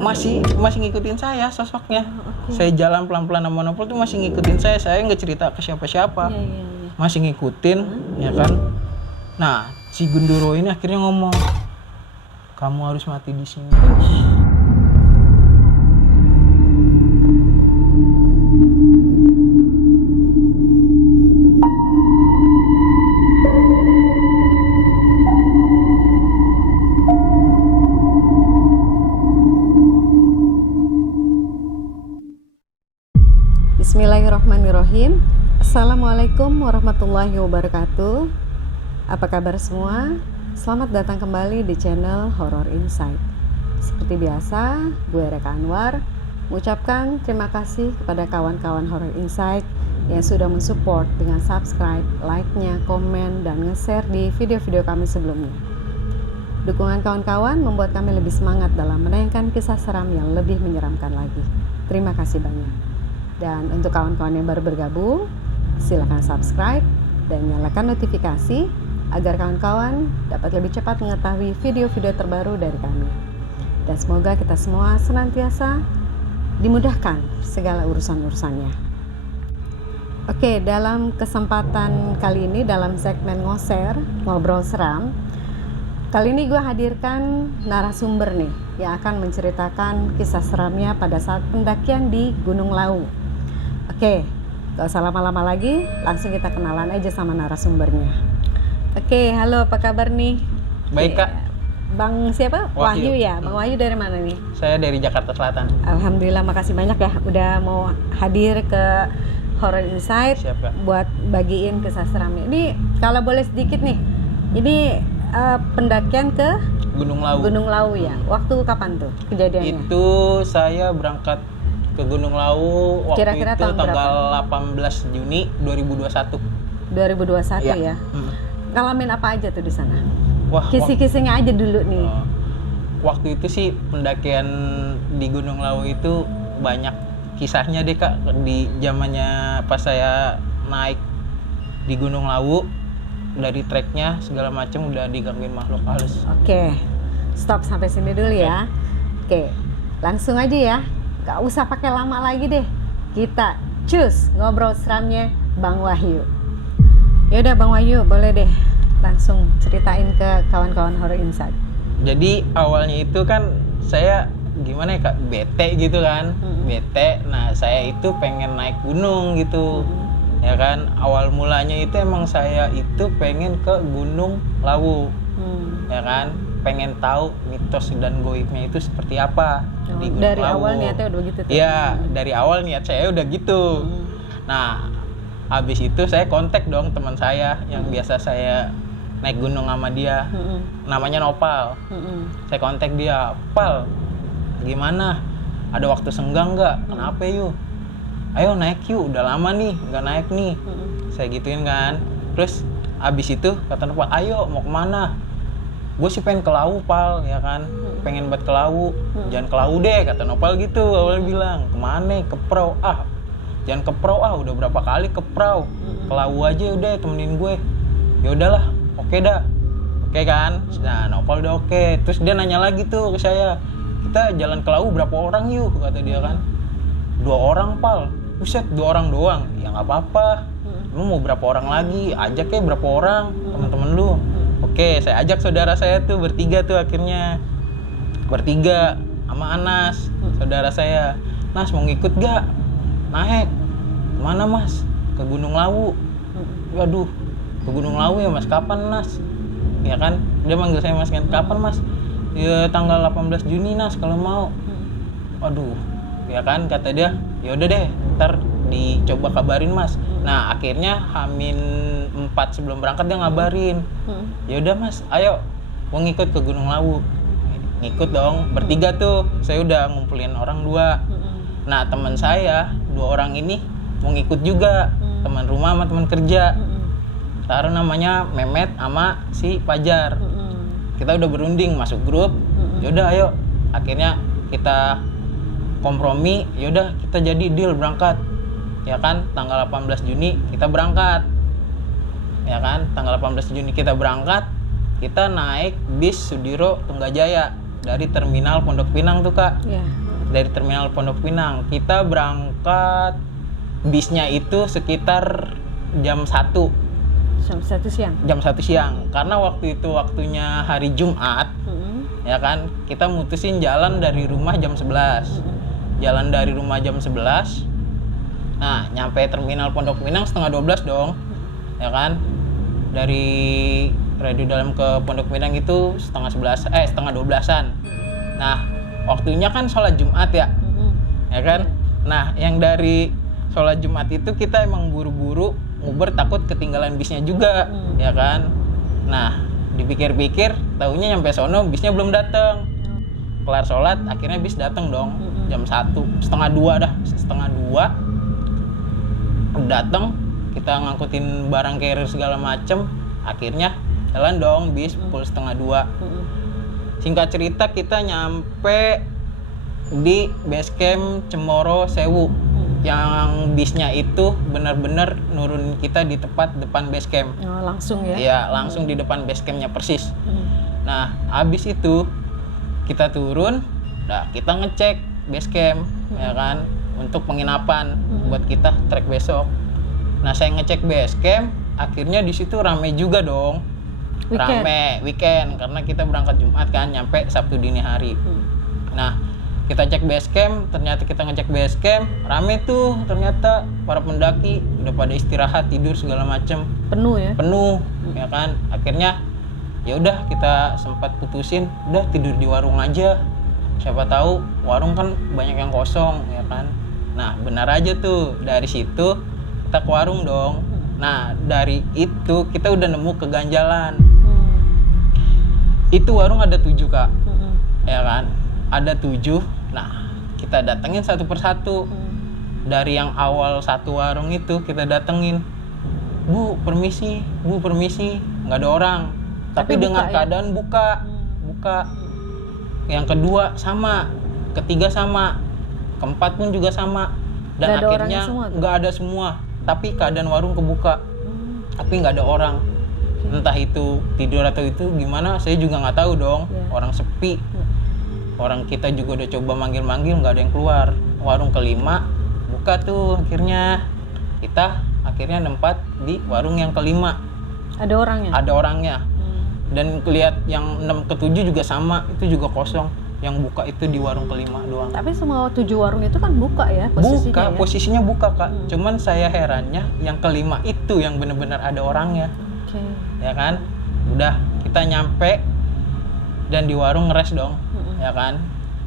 masih ngikutin saya sosoknya. Saya jalan pelan-pelan sama Nopal tuh masih ngikutin saya nggak cerita ke siapa-siapa. Masih ngikutin, ya kan. Nah, si Gunduro ini akhirnya ngomong, kamu harus mati di sini. Bismillahirrahmanirrahim. Assalamualaikum warahmatullahi wabarakatuh. Apa kabar semua? Selamat datang kembali di channel Horror Insight. Seperti biasa, gue Reka Anwar mengucapkan terima kasih kepada kawan-kawan Horror Insight yang sudah mensupport dengan subscribe, like-nya, komen, dan nge-share di video-video kami sebelumnya. Dukungan kawan-kawan membuat kami lebih semangat dalam menayangkan kisah seram yang lebih menyeramkan lagi. Terima kasih banyak. Dan untuk kawan-kawan yang baru bergabung, silakan subscribe dan nyalakan notifikasi agar kawan-kawan dapat lebih cepat mengetahui video-video terbaru dari kami. Dan semoga kita semua senantiasa dimudahkan segala urusan-urusannya. Oke, dalam kesempatan kali ini dalam segmen Ngoser, Ngobrol Seram, kali ini gue hadirkan narasumber nih yang akan menceritakan kisah seramnya pada saat pendakian di Gunung Lawu. Oke, gak usah lama-lama lagi, langsung kita kenalan aja sama narasumbernya. Oke, halo, apa kabar nih? Baik, Kak. Bang siapa? Wahyu ya? Bang Wahyu dari mana nih? Saya dari Jakarta Selatan. Alhamdulillah, makasih banyak ya udah mau hadir ke Horror Insight. Siap, Kak. Buat bagiin kisah seramnya. Ini kalau boleh sedikit nih, ini pendakian ke Gunung Lawu. Gunung Lawu ya? Waktu kapan tuh kejadiannya? Itu saya berangkat ke Gunung Lawu waktu Kira-kira itu tahun tanggal 18 Juni 2021. 2021 ya? Ngalamin apa aja tuh di sana? Wah, Kisi-kisinya aja dulu nih. Waktu itu sih pendakian di Gunung Lawu itu banyak kisahnya deh, Kak. Di zamannya pas saya naik di Gunung Lawu, dari treknya segala macam udah digangguin makhluk halus. Oke, stop sampai sini dulu ya. Oke, langsung aja ya. Gak usah pakai lama lagi deh. Kita cus ngobrol seramnya Bang Wahyu. Yaudah Bang Wahyu, boleh deh langsung ceritain ke kawan-kawan Horror Insight. Jadi awalnya itu kan saya gimana ya, Kak, bete gitu kan. Bete. Nah, saya itu pengen naik gunung gitu. Ya kan, awal mulanya itu emang saya itu pengen ke Gunung Lawu. Ya kan, pengen tahu mitos dan goibnya itu seperti apa di Gunung dari Lawu. Awal niatnya udah gitu tuh? Iya, dari awal niat saya udah gitu. Nah, habis itu saya kontak dong teman saya yang biasa saya naik gunung sama dia. Namanya Nopal. Saya kontak dia, Pal, gimana? Ada waktu senggang nggak? Kenapa yuk? Ayo naik yuk, udah lama nih nggak naik nih. Saya gituin kan. Terus habis itu kata Nopal, ayo mau kemana? Gue sih pengen ke Lawu, Pal, ya kan. Pengen buat ke Lawu. Jangan ke Lawu deh, kata Nopal gitu. Awalnya bilang, kemana? Ke Prau. Jangan ke Prau, udah berapa kali ke Prau. Ke Lawu aja udah, temenin gue. Ya udahlah, oke dah. Oke kan? Nah, Nopal udah oke. Terus dia nanya lagi tuh ke saya, kita jalan ke Lawu berapa orang yuk? Kata dia kan. 2 orang, Pal. Buset, 2 orang doang. Ya nggak apa-apa. Lu mau berapa orang lagi? Ajak ya berapa orang teman-teman lu. Oke, saya ajak saudara saya tuh bertiga tuh akhirnya. Bertiga sama Anas, saudara saya. Nas mau ngikut gak? Naik. Kemana Mas? Ke Gunung Lawu. Waduh, ke Gunung Lawu ya Mas, kapan Nas? Ya kan, dia manggil saya Mas kan, kapan Mas? Ya tanggal 18 Juni Nas kalau mau. Waduh, ya kan kata dia, ya udah deh, ntar dicoba kabarin Mas. Nah akhirnya H-4 sebelum berangkat dia ngabarin, ya udah Mas, ayo mau ngikut ke Gunung Lawu. Ngikut dong, bertiga tuh, saya udah ngumpulin orang 2. Nah teman saya 2 orang ini mau ngikut juga, teman rumah sama teman kerja. Taruh namanya Mehmet sama si Fajar. Kita udah berunding masuk grup, yaudah ayo. Akhirnya kita kompromi, yaudah kita jadi deal berangkat. Ya kan, tanggal 18 Juni kita berangkat. Ya kan, tanggal 18 Juni kita berangkat, kita naik bis Sudiro Tunggajaya. dari terminal Pondok Pinang tuh Kak. Iya. Dari terminal Pondok Pinang kita berangkat, bisnya itu sekitar jam 1 siang. Karena waktu itu waktunya hari Jumat. Ya kan, kita mutusin jalan dari rumah jam 11. Jalan dari rumah jam 11. Nah, nyampe terminal Pondok Pinang setengah 12 dong. Ya kan? Dari Radio Dalam ke Pondok Pinang itu setengah 12-an. Nah, waktunya kan sholat Jumat ya. Ya kan? Nah, yang dari sholat Jumat itu kita emang buru-buru nguber, takut ketinggalan bisnya juga. Ya kan? Nah, dipikir-pikir, taunya nyampe sono bisnya belum datang. Kelar sholat, akhirnya bis datang dong. Jam 1, setengah 2 datang, kita ngangkutin barang carrier segala macem. Akhirnya jalan dong bis pukul setengah 2. Singkat cerita kita nyampe di base camp Cemoro Sewu. Yang bisnya itu benar-benar nurunin kita di tepat depan base camp. Oh, langsung ya? Iya, langsung di depan base campnya persis. Nah, habis itu kita turun, kita ngecek base camp, ya kan, untuk penginapan buat kita trek besok. Nah, saya ngecek base camp, akhirnya di situ rame juga dong. Rame weekend karena kita berangkat Jumat kan, nyampe Sabtu dini hari. Nah, kita cek base camp, ternyata kita ngecek base camp, rame tuh ternyata para pendaki udah pada istirahat, tidur segala macem. Penuh ya? Penuh, ya kan. Akhirnya ya udah kita sempat putusin, udah tidur di warung aja. Siapa tahu warung kan banyak yang kosong, ya kan. Nah, benar aja tuh, dari situ kita ke warung dong. Nah, dari itu kita udah nemu keganjalan. Itu warung ada 7 Kak. Ya kan? Ada 7. Nah, kita datengin satu persatu. Dari yang awal satu warung itu kita datengin. Bu, permisi. Nggak ada orang. Tapi dengan keadaan buka. Yang kedua sama. Ketiga sama. Keempat pun juga sama. Dan akhirnya nggak ada semua. Tapi keadaan warung kebuka. Tapi nggak ada orang. Entah itu tidur atau itu gimana, saya juga nggak tahu dong. Orang sepi. Orang kita juga udah coba manggil-manggil, nggak ada yang keluar. Warung kelima buka tuh akhirnya. Kita akhirnya nempat di warung yang kelima. Ada orangnya? Ada orangnya. Dan lihat yang 6 ke 7 juga sama, itu juga kosong. Yang buka itu di warung kelima doang. Tapi semua 7 warung itu kan buka ya posisinya? Posisinya buka Kak. Cuman saya herannya yang kelima itu yang benar-benar ada orangnya. Ya kan? Udah kita nyampe dan di warung ngeres dong. Ya kan?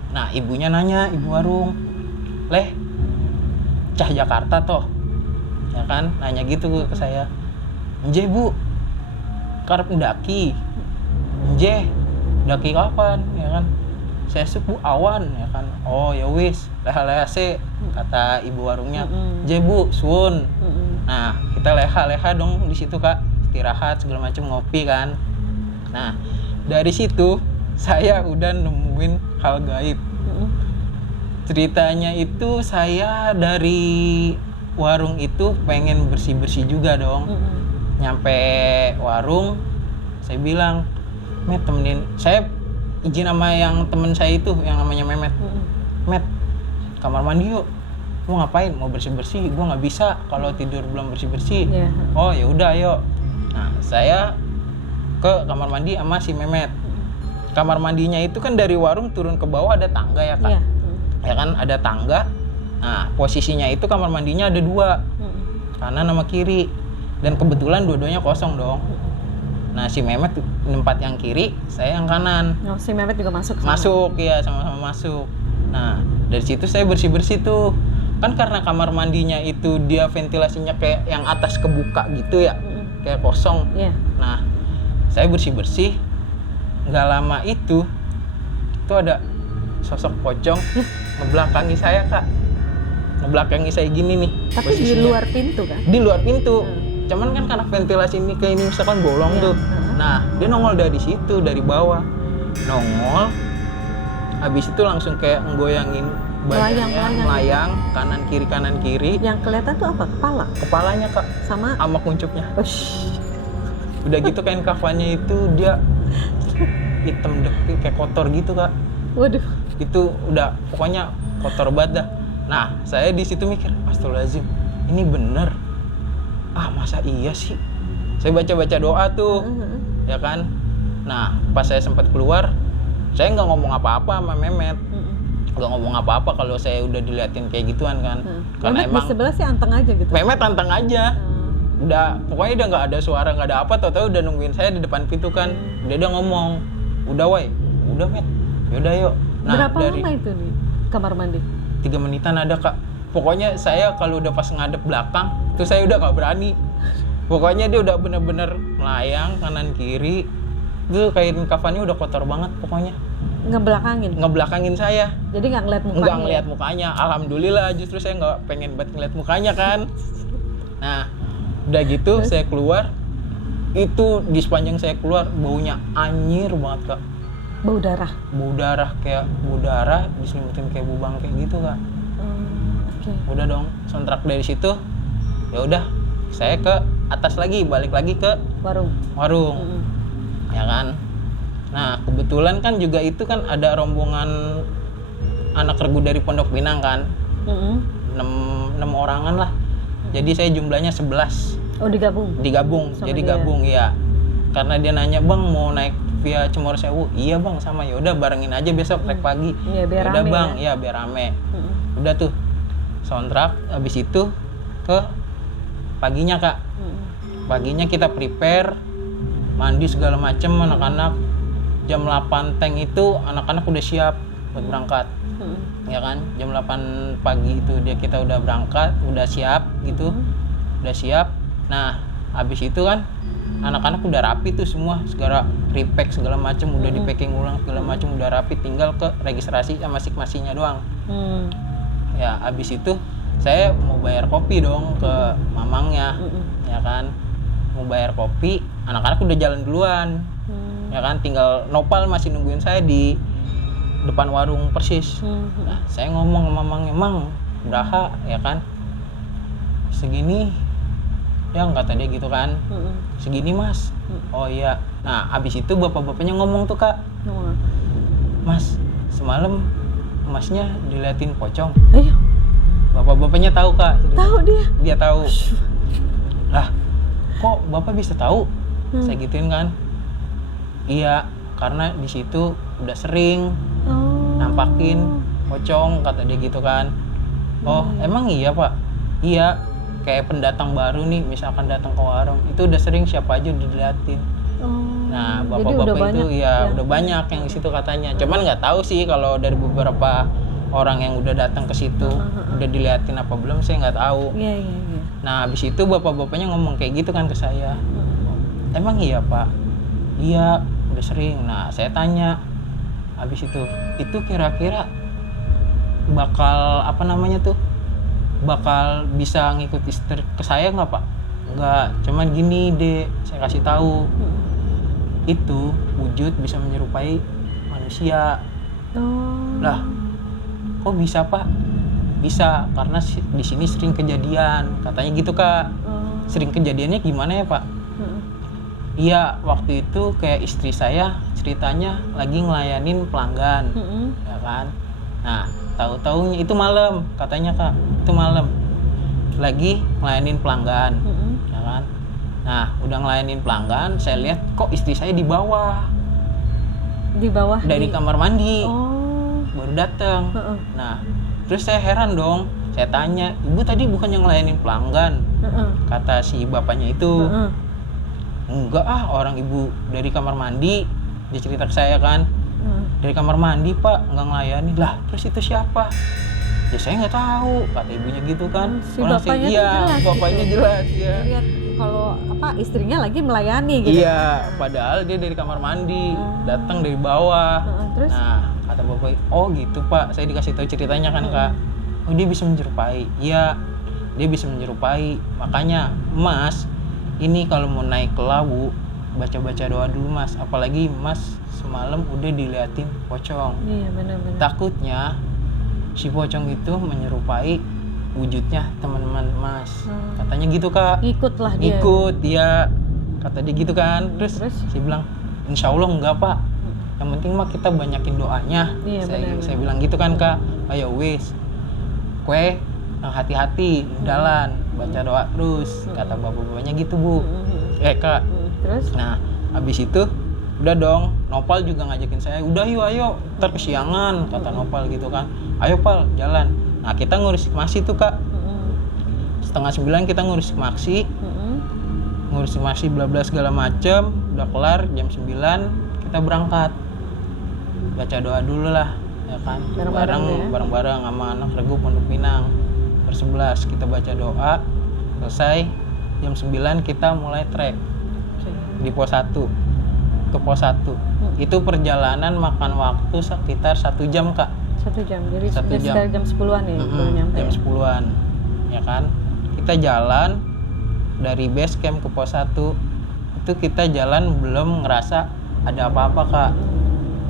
Nah, ibunya nanya, ibu warung, "Leh, cah Jakarta toh?" Ya kan? Nanya gitu ke saya. "Nje Bu, karep ndaki." "Nje, ndaki kapan?" Ya kan? "Saya suku awan." Ya kan? "Oh ya wis, leha-leha se," kata ibu warungnya. "Nje Bu, suwun." Nah, kita leha-leha dong di situ Kak, istirahat segala macam, ngopi kan. Nah, dari situ saya udah nemuin hal gaib. Ceritanya itu saya dari warung itu pengen bersih-bersih juga dong. Nyampe warung, saya bilang, "Met, temenin." Saya izin sama yang temen saya itu, yang namanya Memet. "Met, kamar mandi yuk." "Mau ngapain?" "Mau bersih-bersih." "Gua nggak bisa kalau tidur belum bersih-bersih." "Oh ya udah, ayo." Nah, saya ke kamar mandi sama si Memet. Kamar mandinya itu kan dari warung turun ke bawah ada tangga ya Kak. Ya kan, ada tangga. Nah, posisinya itu kamar mandinya ada 2. Kanan sama kiri. Dan kebetulan dua-duanya kosong dong. Nah, si Memet tempat yang kiri, saya yang kanan. Oh, si Memet juga masuk? Masuk, ya, sama-sama masuk. Nah, dari situ saya bersih-bersih tuh. Kan karena kamar mandinya itu dia ventilasinya kayak yang atas kebuka gitu ya. Kayak kosong. Nah, saya bersih-bersih. Nggak lama itu ada sosok pocong ngebelakangi saya Kak. Ngebelakangi saya gini nih. Tapi posisinya di luar pintu kan? Di luar pintu. Cuman kan karena ventilasi ini kayak ini misalkan bolong tuh. Nah, dia nongol dari situ, dari bawah. Nongol. Habis itu langsung kayak nggoyangin badannya, melayang kanan kiri. Yang kelihatan tuh apa? Kepalanya Kak. Sama kuncupnya. Udah gitu kain kafannya itu dia hitam kayak kotor gitu kak. Waduh. Itu udah pokoknya kotor banget dah. Nah saya di situ mikir, astagfirullahaladzim, ini bener. Masa iya sih? Saya baca doa tuh, ya kan. Nah pas saya sempat keluar, saya nggak ngomong apa-apa sama Memet. Nggak ngomong apa-apa kalau saya udah diliatin kayak gituan kan. Karena Memet emang di sebelah sih anteng aja gitu. Memet tantang aja. Udah pokoknya udah nggak ada suara, nggak ada apa, tahu-tahu udah nungguin saya di depan pintu kan. Dia udah ngomong, udah Wai, udah Met, yaudah yuk. Nah, berapa lama itu di kamar mandi? 3 menitan ada kak. Pokoknya saya kalau udah pas ngadep belakang tuh saya udah nggak berani. Pokoknya dia udah bener-bener melayang kanan kiri. Itu kain kafannya udah kotor banget pokoknya. Ngebelakangin saya. Jadi nggak ngeliat mukanya? Nggak ngeliat mukanya. Alhamdulillah, justru saya nggak pengen banget ngeliat mukanya kan. Nah udah gitu saya keluar, itu di sepanjang saya keluar baunya anyir banget kak. Bau darah? Bau darah, kayak bau darah diselimutin kayak bau bangke gitu kak. Okay. Udah dong, soundtrack dari situ ya udah saya ke atas lagi, balik lagi ke warung. Ya kan. Nah kebetulan kan juga itu kan ada rombongan anak regu dari Pondok Pinang kan. 6 orangan lah. Jadi saya jumlahnya 11. Oh digabung Jadi dia. gabung ya. Karena dia nanya, bang mau naik via Cemoro Sewu? Iya bang, sama. Ya udah barengin aja besok naik pagi. Iya biar udah rame bang, ya biar rame. Udah tuh soundtrack, habis itu ke paginya kak. Paginya kita prepare, mandi segala macem, anak-anak jam 8 tank itu anak-anak udah siap buat berangkat. Ya kan, jam 8 pagi itu kita udah berangkat, udah siap gitu. Udah siap. Nah habis itu kan anak-anak udah rapi tuh semua, segala repack segala macem, udah di packing ulang segala macem, udah rapi, tinggal ke registrasi sama sikmasinya doang. Ya habis itu saya mau bayar kopi dong ke mamangnya. Ya kan, mau bayar kopi, anak-anak udah jalan duluan. Ya kan, tinggal Nopal masih nungguin saya di depan warung persis. Nah saya ngomong sama mamangnya, mang beraha ya kan, segini yang kata dia gitu kan. Segini mas. Oh iya. Nah abis itu bapak-bapaknya ngomong tuh kak, mas semalam masnya diliatin pocong. Ayo. Bapak-bapaknya tahu kak. Tahu Dia tahu. Lah kok bapak bisa tahu? Saya gituin kan. Iya karena di situ udah sering nampakin pocong, kata dia gitu kan. Oh emang iya pak? Iya, kayak pendatang baru nih misalkan datang ke warung itu udah sering siapa aja udah diliatin. Nah bapak-bapak itu ya udah banyak yang di situ katanya. Cuman nggak tahu sih kalau dari beberapa orang yang udah datang ke situ udah diliatin apa belum, saya nggak tahu. Nah habis itu bapak-bapaknya ngomong kayak gitu kan ke saya. Emang iya pak? Iya udah sering. Nah saya tanya habis itu kira-kira bakal apa namanya tuh, bakal bisa ngikut istri ke saya nggak pak? Nggak, cuman gini deh saya kasih tahu, itu wujud bisa menyerupai manusia. Lah kok bisa pak? Bisa karena di sini sering kejadian katanya gitu kak. Sering kejadiannya gimana ya pak? Iya waktu itu kayak istri saya ceritanya lagi ngelayanin pelanggan. Ya kan. Nah tahu-taunya itu malam katanya kak, itu malam lagi ngelayanin pelanggan. Ya kan. Nah udah ngelayanin pelanggan, saya lihat kok istri saya di bawah dari kamar mandi. Baru datang. Nah terus saya heran dong, saya tanya, ibu tadi bukan yang ngelayanin pelanggan? Kata si bapaknya itu. Enggak orang ibu dari kamar mandi. Dia cerita ke saya kan, dari kamar mandi pak, nggak ngelayani. Lah terus itu siapa? Ya saya nggak tahu, kata ibunya gitu kan. Si bapaknya jelas, bapaknya gitu. jelas ya. Lihat kalau istrinya lagi melayani gitu. Iya, padahal dia dari kamar mandi, datang dari bawah. Terus? Nah kata bapak, oh gitu pak, saya dikasih tahu ceritanya kan kak. Oh dia bisa menyerupai. Iya, dia bisa menyerupai. Makanya mas, ini kalau mau naik ke Lawu, baca-baca doa dulu mas. Apalagi mas semalam udah diliatin pocong. Iya benar-benar. Takutnya si pocong itu menyerupai wujudnya teman-teman mas. Katanya gitu kak. Ikutlah dia. Ikut dia. Kata dia gitu kan. Terus saya bilang, insya Allah enggak pak. yang penting mah kita banyakin doanya. Iya, Saya bilang gitu kan Kak, ayo wis kue hati-hati jalan, baca doa terus, kata bapak-bapaknya gitu Bu. Kak. Terus? Nah habis itu udah dong, Nopal juga ngajakin saya, udah yuk ayo, ntar kesiangan, kata Nopal gitu kan. Ayo Pal, jalan. Nah kita ngurus maksi tuh Kak. 8:30 kita ngurus maksi, bla bla segala macem. Udah kelar jam 9 kita berangkat. Baca doa dulu lah, ya kan. Bareng-bareng sama anak regu Pondok Pinang. Ber-11 kita baca doa, selesai jam 9 kita mulai trek di pos 1 ke pos 1. Itu perjalanan makan waktu sekitar 1 jam Kak. 1 jam, jadi 1 jam. sekitar jam 10-an ya baru nyampe. Jam 10-an, ya kan. Kita jalan dari base camp ke pos 1 itu kita jalan belum ngerasa ada apa-apa Kak,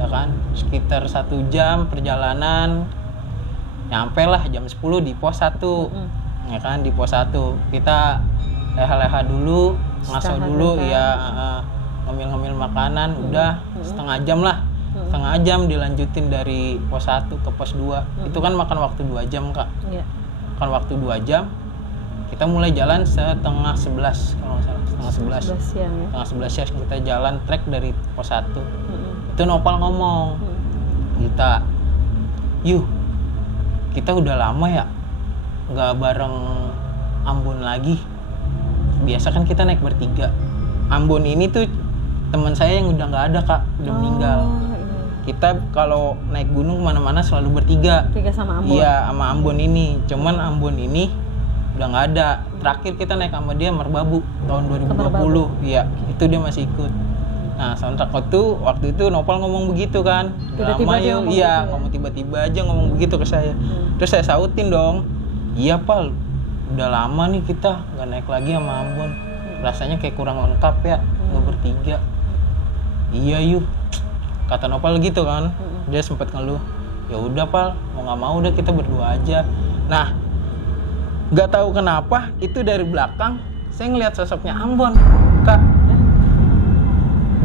ya kan. Sekitar 1 jam perjalanan, nyampe lah jam 10 di pos 1, ya kan. Di pos 1 kita leha-leha dulu, ngaso dulu, ya ngemil-ngemil makanan, udah setengah jam lah. Setengah jam dilanjutin dari pos 1 ke pos 2. Itu kan makan waktu 2 jam Kak. Iya. Makan waktu 2 jam. Kita mulai jalan setengah 11 kalau nggak salah, setengah 11. 11 siang ya. Setengah 11 siang kita jalan trek dari pos 1. Itu Nopal ngomong, kita udah lama ya nggak bareng Ambon lagi. Biasa kan kita naik bertiga. Ambon ini tuh teman saya yang udah nggak ada Kak, udah meninggal. Kita kalau naik gunung kemana-mana selalu bertiga. Sama Ambon? Iya, sama Ambon ini. Cuman Ambon ini udah nggak ada. Terakhir kita naik sama dia Merbabu tahun 2020. Iya, itu dia masih ikut. Nah, sontak waktu itu Nopal ngomong begitu kan. Tiba-tiba dia ngomong iya, gitu ya? ngomong tiba-tiba aja ngomong begitu ke saya. Terus saya sautin dong. Iya, Pal. Udah lama nih kita nggak naik lagi sama Ambon. Rasanya kayak kurang lengkap ya, nggak bertiga. Iya, yuk. Kata Nopal gitu kan. Dia sempat ngeluh. Ya udah Pal, mau nggak mau udah kita berdua aja. Nah, nggak tahu kenapa itu dari belakang saya ngelihat sosoknya Ambon Kak,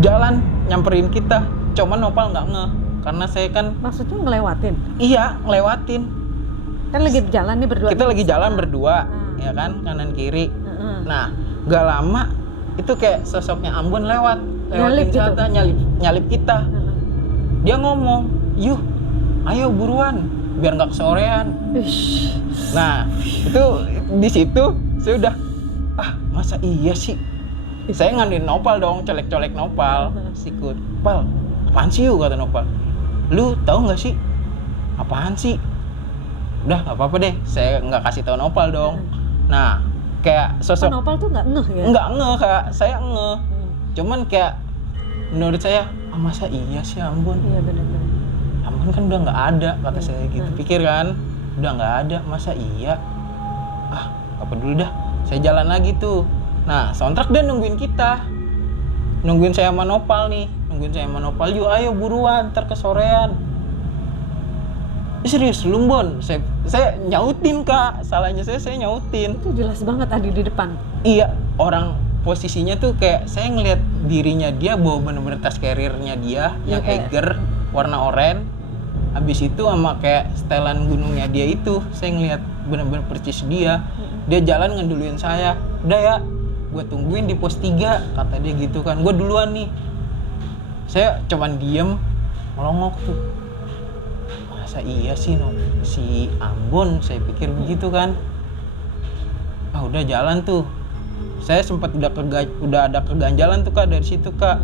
jalan nyamperin kita. Cuman Nopal nggak ngeh karena saya kan, maksudnya ngelewatin? Iya, ngelewatin. Kan lagi jalan nih berdua. Kita lagi jalan berdua, ya kan, kanan kiri. Nah, gak lama itu kayak sosoknya Ambon lewatin gitu? nyalip kita. Dia ngomong, "Yuh, ayo buruan biar nggak kesorean." Nah, itu di situ saya udah, masa iya sih? Saya ngandelin Nopal dong, colek-colek Nopal, sikut. "Pal, apaan sih yuk?" kata Nopal. "Lu tahu nggak sih apaan sih?" Udah, nggak apa-apa deh, saya nggak kasih tahu Nopal dong. Nah, kayak sosok Nopal tuh nggak ngeh ya? Nggak ngeh Kak, saya ngeh. Cuman kayak menurut saya, masa iya sih Ambon? Iya benar-benar. Ambon kan udah nggak ada, kata saya gitu. Pikir kan, udah nggak ada, masa iya? Apa dulu dah, saya jalan lagi tuh. Nah, soundtrack dia nungguin kita, nungguin saya sama Nopal nih, yuk ayo buruan, ntar kesorean. Serius lu Bon, saya nyautin Kak, salahnya saya nyautin. Itu jelas banget ada di depan. Iya, orang posisinya tuh kayak saya ngelihat dirinya dia bawa bener-bener tas carrier-nya dia yang Eiger warna oranye. Habis itu sama kayak setelan gunungnya dia itu, saya ngelihat bener-bener percis dia. Dia jalan ngeduluin saya. Udah ya, gue tungguin di pos 3, kata dia gitu kan. Gue duluan nih. Saya cuman diem, melongok tuh. Masa iya sih si Ambon, saya pikir begitu kan. Udah jalan tuh. Saya sempat udah ada keganjalan tuh Kak dari situ Kak.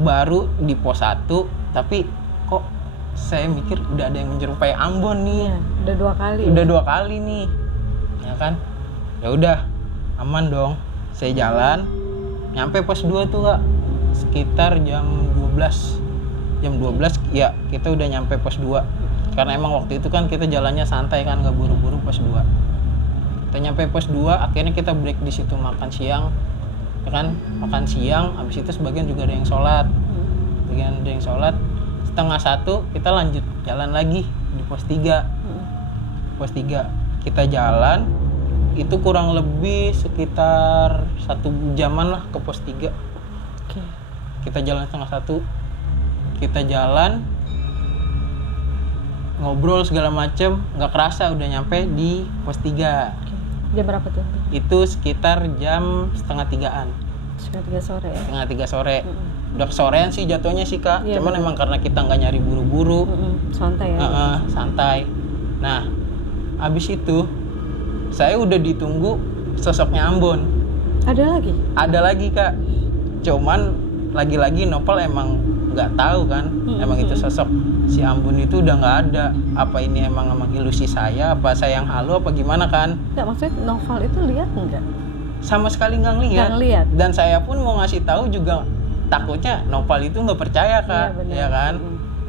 Baru di pos 1, tapi kok saya mikir udah ada yang menyerupai Ambon nih. Udah 2 kali. Udah 2 kali nih. Ya kan? Ya udah, aman dong. Saya jalan nyampe pos 2 tuh Kak. Sekitar jam 12. Jam 12 ya kita udah nyampe pos 2. Karena emang waktu itu kan kita jalannya santai kan, gak buru-buru pos 2. Kita nyampe pos 2, akhirnya kita break di situ makan siang. Ya kan? Makan siang, habis itu sebagian juga ada yang sholat. Setengah 1 kita lanjut jalan lagi di pos 3. Pos 3 kita jalan itu kurang lebih sekitar 1 jaman lah ke pos 3. Kita jalan setengah 1. kita jalan ngobrol segala macem, nggak kerasa udah nyampe di pos 3. Jam berapa tuh? Itu sekitar jam setengah 3-an. Setengah 3 sore ya? Setengah 3 sore. Udah kesorean sih jatuhnya sih Kak. Iya, Cuman betul. emang karena kita nggak nyari buru-buru. Santai ya? Santai. Nah, abis itu saya udah ditunggu sosoknya Ambon. Ada lagi? Ada lagi Kak. Cuman lagi-lagi Nopal emang nggak tahu kan. Emang itu sosok si Ambon itu udah nggak ada. Apa ini emang ilusi saya? Apa saya yang halu? Apa gimana kan? Nggak, maksudnya Novel itu lihat nggak? Sama sekali nggak ngeliat. Nggak ngeliat. Dan saya pun mau ngasih tahu juga takutnya Nopal itu nggak percaya Kak. Iya, benar. Ya kan?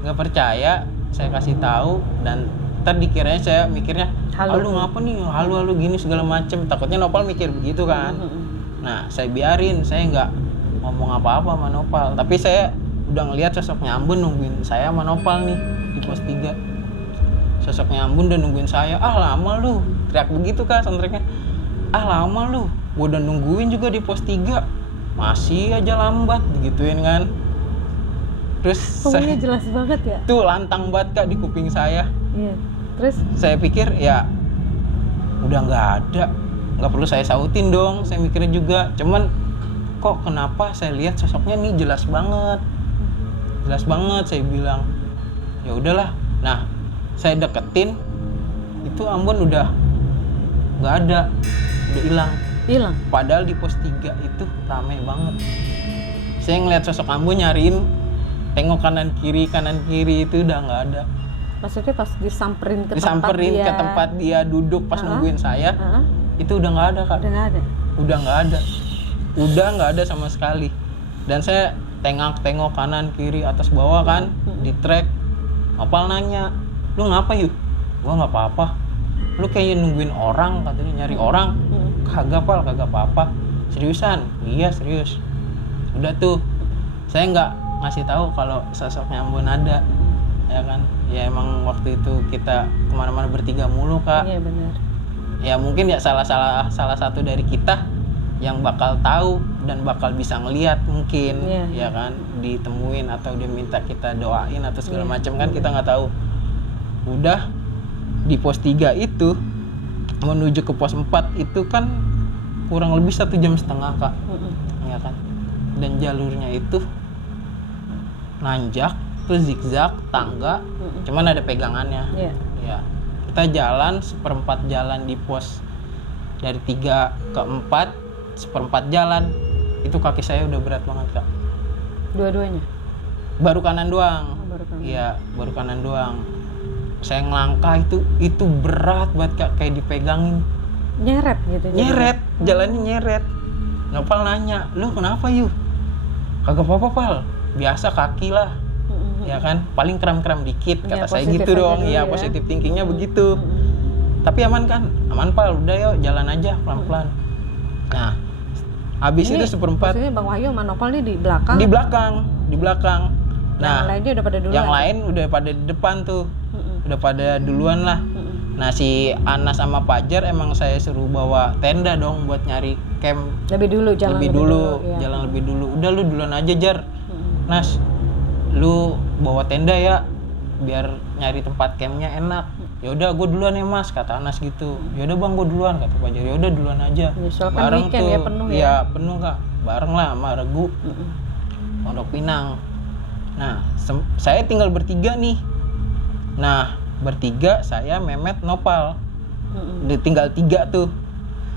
Nggak percaya. Saya kasih tahu dan ntar dikiranya saya mikirnya Halu. lu ngapa nih halu gini segala macem. Takutnya Nopal mikir begitu kan. Nah saya biarin, saya nggak ngomong apa-apa sama Nopal, tapi saya udah ngelihat sosoknya Ambon nungguin saya sama Nopal nih di pos 3. Sosoknya Ambon udah nungguin saya. Lama lu, teriak begitu Kak soundtracknya. Lama lu, gua udah nungguin juga di pos 3, masih aja lambat digituin kan. Terus Ngomongnya saya jelas banget ya? tuh lantang banget Kak di kuping saya. Iya. Terus? Saya pikir ya udah nggak ada, nggak perlu saya sautin dong. Saya mikirnya juga, cuman kok kenapa saya lihat sosoknya nih jelas banget saya bilang ya udahlah. Nah saya deketin, itu Ambon udah nggak ada, udah hilang. Padahal di pos 3 itu rame banget. Saya ngeliat sosok Ambon nyariin, tengok kanan kiri itu udah nggak ada. Maksudnya pas disamperin ke tempat dia duduk pas nungguin saya, itu udah nggak ada Kak. Udah nggak ada sama sekali. Dan saya tengok kanan kiri atas bawah kan, di track. Nopal nanya, lu ngapa yuk? Gua nggak apa-apa. Lu kayaknya nungguin orang, katanya nyari orang. Kagak apa-apa. Seriusan? Iya serius. Udah tuh, saya nggak ngasih tahu kalau sosoknya Ambon ada. Ya kan, ya emang waktu itu kita kemana-mana bertiga mulu Kak. Iya benar. Ya mungkin ya salah satu dari kita yang bakal tahu dan bakal bisa ngelihat mungkin. Ya kan, ditemuin atau dia minta kita doain atau segala macam kan, kita nggak tahu. Udah di pos 3 itu menuju ke pos 4 itu kan kurang lebih 1,5 jam Kak. Ya kan, dan jalurnya itu nanjak, terus zigzag, tangga, cuman ada pegangannya. Ya, kita jalan seperempat jalan di pos dari 3 ke 4, seperempat jalan itu kaki saya udah berat banget Kak. Dua-duanya? Baru kanan doang. Baru kanan. Iya, baru kanan doang. Saya ngelangkah itu berat banget Kak, kayak dipegangin. Nyeret gitu? Nyeret, jalannya nyeret. Nopal nanya, lu kenapa yuk? Kagak apa-apa Pal, biasa kaki lah. Ya kan, paling kram-kram dikit, kata saya gitu dong. Ya, positif thinkingnya begitu. Tapi aman kan? Aman Pal, udah yuk jalan aja pelan-pelan. Nah, habis itu seperempat. Maksudnya Bang Wahyu sama Nopal nih di belakang? Di belakang. Nah, yang lainnya udah pada duluan? Yang lain udah pada di depan tuh. Udah pada duluan lah. Nah, si Anas sama Pajar emang saya suruh bawa tenda dong buat nyari camp. Jalan lebih dulu. Udah lu duluan aja Jar. Nas, lu bawa tenda ya biar nyari tempat campnya enak. Ya udah gue duluan ya Mas, kata Anas gitu. Ya udah Bang, gue duluan, kata Pajar. Ya udah duluan aja. Bareng tuh ya, penuh ya. Iya penuh Kak, bareng lah sama Regu, Pondok Pinang. Nah saya tinggal bertiga nih. Nah bertiga, saya, Memet, Nopal. Tinggal 3 tuh.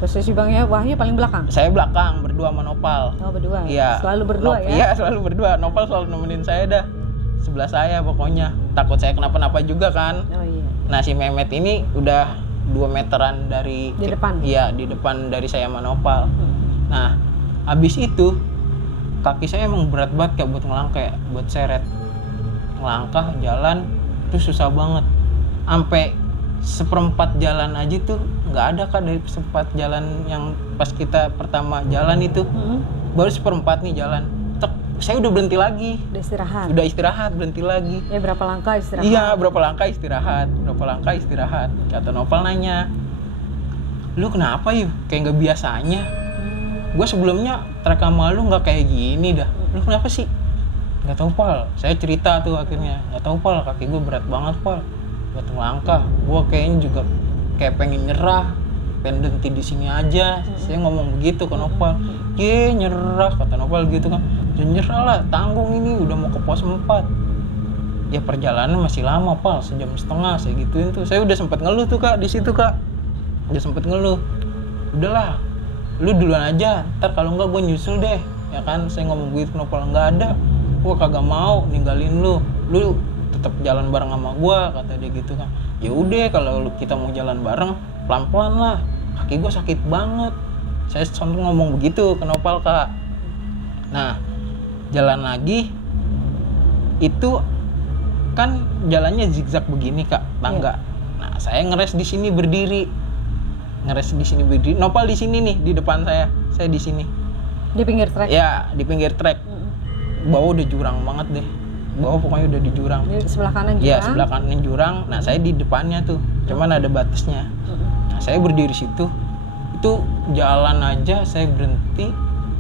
Posisi Bang Wahyu paling belakang? Saya belakang, berdua sama Nopal. Oh berdua? Iya. Selalu berdua ya? Iya selalu berdua. Nopal selalu nemenin saya dah, sebelah saya pokoknya. Takut saya kenapa-napa juga kan. Oh iya. Nah si Memet ini udah 2 meteran dari di depan? Iya, di depan dari saya sama Nopal. Nah habis itu kaki saya emang berat banget Kak buat ngelangkah, buat seret. Ngelangkah, jalan itu susah banget. Sampai seperempat jalan aja tuh nggak ada Kak, dari seperempat jalan yang pas kita pertama jalan itu. Baru seperempat nih jalan, saya udah berhenti lagi. Udah istirahat, berhenti lagi. Ya berapa langkah istirahat? Iya, berapa langkah istirahat. Kata Nopal nanya, lu kenapa yuk kayak nggak biasanya? Gue sebelumnya trek sama lu nggak kayak gini dah. Lu kenapa sih? Nggak tahu pal, saya cerita tuh akhirnya, nggak tahu pal, kaki gue berat banget pal buat ngelangkah. Gue kayaknya juga kayak pengen nyerah, pengen berhenti di sini aja. Saya ngomong begitu ke Nopal. Ye nyerah, kata Nopal gitu kan. Jangan nyerah lah, tanggung ini udah mau ke pos 4. Ya perjalanan masih lama pal, 1,5 jam saya gituin tuh. Saya udah sempet ngeluh tuh kak di situ kak, udah sempet ngeluh. Udahlah, lu duluan aja, ntar kalau enggak gue nyusul deh, ya kan. Saya ngomong gitu ke Nopal, nggak ada, gue kagak mau ninggalin lu tetap jalan bareng sama gue, kata dia gitu kan. Ya udah kalau kita mau jalan bareng pelan-pelan lah, kaki gue sakit banget. Saya sampai ngomong begitu ke Nopal kak. Nah jalan lagi itu kan jalannya zigzag begini kak, tangga. Nah saya ngeres di sini berdiri, Nopal di sini nih di depan saya di sini Di pinggir trek? Ya di pinggir trek. Bawah udah jurang banget deh, bawah pokoknya udah di jurang. Di sebelah kanan jurang? Iya sebelah kanan jurang. Nah saya di depannya tuh, cuman ada batasnya. Nah saya berdiri situ, itu jalan aja saya berhenti,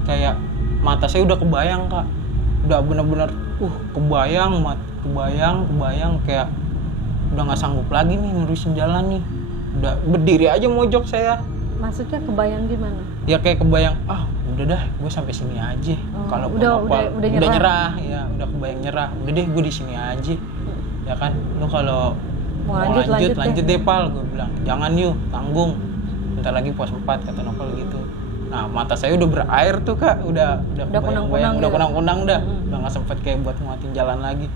kayak mata saya udah kebayang kak, udah bener-bener kebayang kayak udah nggak sanggup lagi nih nerusin jalan nih, udah berdiri aja mojok saya. Maksudnya kebayang gimana? Ya kayak kebayang, udah dah gue sampai sini aja. Kalau udah nyerah, ya udah kebayang nyerah. Udah deh gue di sini aja. Ya kan, lu kalau mau lanjut deh pal, gue bilang. Jangan yuk, tanggung. Bentar lagi pos 4 kata Nopal gitu. Nah, mata saya udah berair tuh Kak, udah kunang-kunang dah. Udah enggak sempet kayak buat nguatin jalan lagi.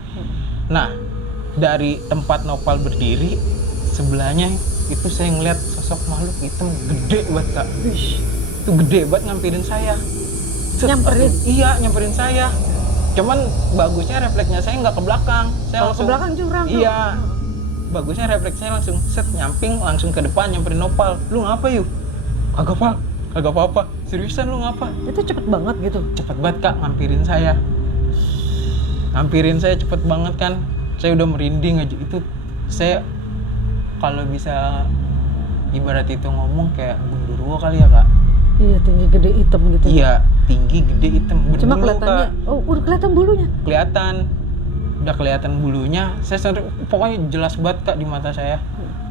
Nah, dari tempat Nopal berdiri, sebelahnya itu saya ngeliat sosok makhluk hitam gede banget Kak. Itu gede banget ngampirin saya. Nyamperin? Iya, nyamperin saya. Cuman bagusnya refleksnya saya nggak ke belakang. Saya langsung ke belakang jurang. Iya. Bagusnya refleks saya langsung nyamping langsung ke depan nyamperin Nopal. Lu ngapa yuk? Kagak Pak. Kagak apa-apa. Seriusan lu ngapa? Itu cepet banget gitu? Cepet banget Kak ngampirin saya. Ngampirin saya cepet banget kan. Saya udah merinding aja. Itu saya kalau bisa ibarat itu ngomong kayak gundurwo kali ya Kak. Iya, tinggi gede hitam gitu. Iya, tinggi gede hitam berbulu. Cuma kelihatannya, Kak. udah kelihatan bulunya? Kelihatan. Udah kelihatan bulunya. Pokoknya jelas banget Kak di mata saya.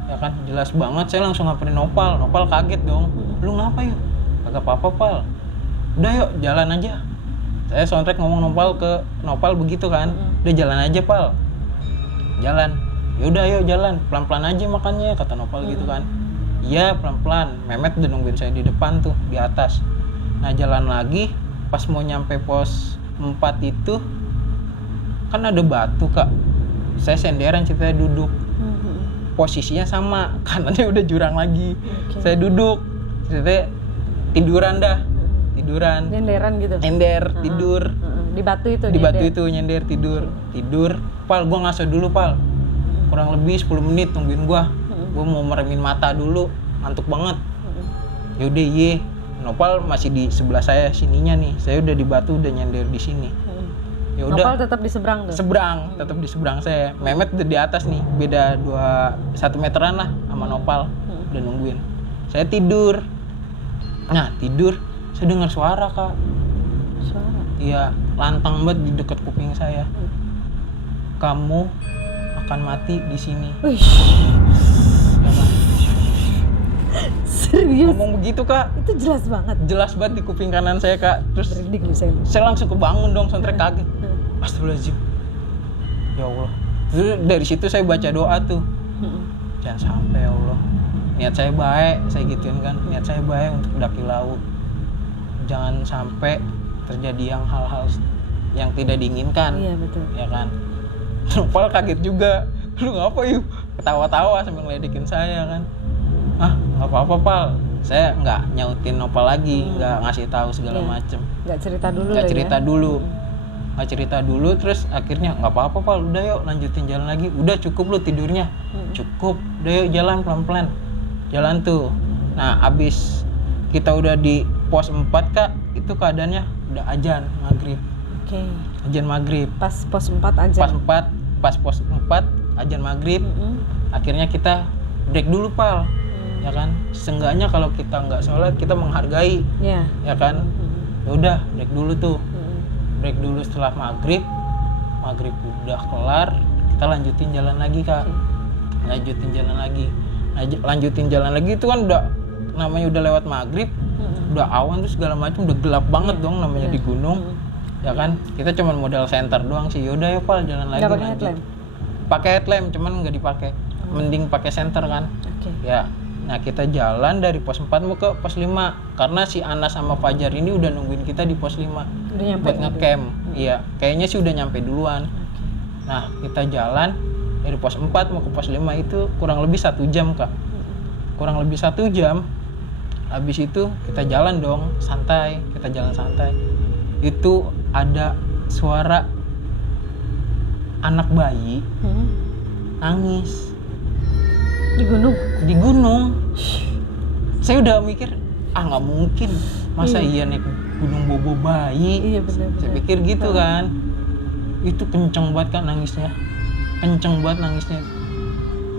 Ya kan, jelas banget. Saya langsung ngamperin Nopal. Nopal kaget dong. Lu ngapa yuk? Kagak apa-apa Pal. Udah yuk, jalan aja. Saya soundtrack ngomong Nopal begitu kan. Udah jalan aja Pal. Jalan. Yaudah yuk jalan, pelan-pelan aja makannya, kata Nopal gitu kan. Iya pelan-pelan, Mehmet udah nungguin saya di depan tuh, di atas. Nah jalan lagi, pas mau nyampe pos 4 itu kan ada batu Kak. Saya senderan ceritanya duduk. Posisinya sama, kanannya udah jurang lagi. Saya duduk, ceritanya tiduran. Nyenderan gitu? Tidur. Di batu itu? Di batu itu nyender, tidur. Pal, gua ngaso dulu Pal. Kurang lebih 10 menit tungguin gua mau meremin mata dulu, ngantuk banget. Yaudah iya, Nopal masih di sebelah saya sininya nih, saya udah di batu udah nyender di sini. Ya udah. Nopal tetap di seberang tuh? Tetap di seberang saya. Mehmet udah di atas nih, beda 1 meteran lah sama Nopal, udah nungguin. Saya tidur. Nah tidur, saya dengar suara Kak. Suara? Iya, lantang banget di dekat kuping saya. Kamu akan mati di sini. Serius? Ngomong begitu Kak. Itu jelas banget? Jelas banget di kuping kanan saya Kak. Terus saya langsung kebangun dong, soundtrack kaget. Astagfirullahaladzim. Ya Allah. Terus dari situ saya baca doa tuh. Jangan sampai ya Allah. Niat saya baik, saya gituin kan. Niat saya baik untuk mendaki laut. Jangan sampai terjadi hal-hal yang tidak diinginkan. Iya betul. Ya kan. Nopal kaget juga. Lu ngapa yuk? Ketawa-tawa sambil ngeledekin saya kan. Nggak apa-apa Pal. Saya nggak nyautin Nopal lagi, nggak ngasih tahu segala macem. Nggak cerita dulu. Nggak cerita dulu. Terus akhirnya nggak apa-apa Pal. Udah yuk lanjutin jalan lagi. Udah cukup lu tidurnya. Cukup. Udah yuk jalan pelan-pelan. Jalan tuh. Nah abis kita udah di pos 4 Kak, itu keadaannya udah azan maghrib. Azan maghrib. Pas pos 4 azan. Pas pos 4 azan maghrib. Akhirnya kita break dulu Pal. Ya kan, seenggaknya kalau kita nggak sholat kita menghargai. Ya kan. Ya udah break dulu tuh. Break dulu setelah maghrib. maghrib udah kelar, kita lanjutin jalan lagi kak. Lanjutin jalan lagi itu kan udah namanya udah lewat maghrib, udah awan tuh segala macam, udah gelap banget dong namanya di gunung. Ya kan, kita cuman modal senter doang sih. Yaudah ya Pal, jalan lagi. Nggak pakai headlamp? Pakai headlamp, cuman nggak dipakai. Mending pakai senter kan. Ya, nah kita jalan dari pos 4 mau ke pos 5 karena si Anas sama Fajar ini udah nungguin kita di pos 5 Udah nyampe buat ngecamp. Iya, kayaknya sih udah nyampe duluan. Nah, kita jalan dari pos 4 mau ke pos 5 itu kurang lebih 1 jam kak. Kurang lebih 1 jam. Habis itu kita jalan dong, santai. Kita jalan santai. Itu ada suara anak bayi nangis di gunung. Saya udah mikir nggak mungkin, masa iya naik gunung bobo bayi. Iya benar. Saya pikir gitu kan. Itu kenceng banget kan nangisnya,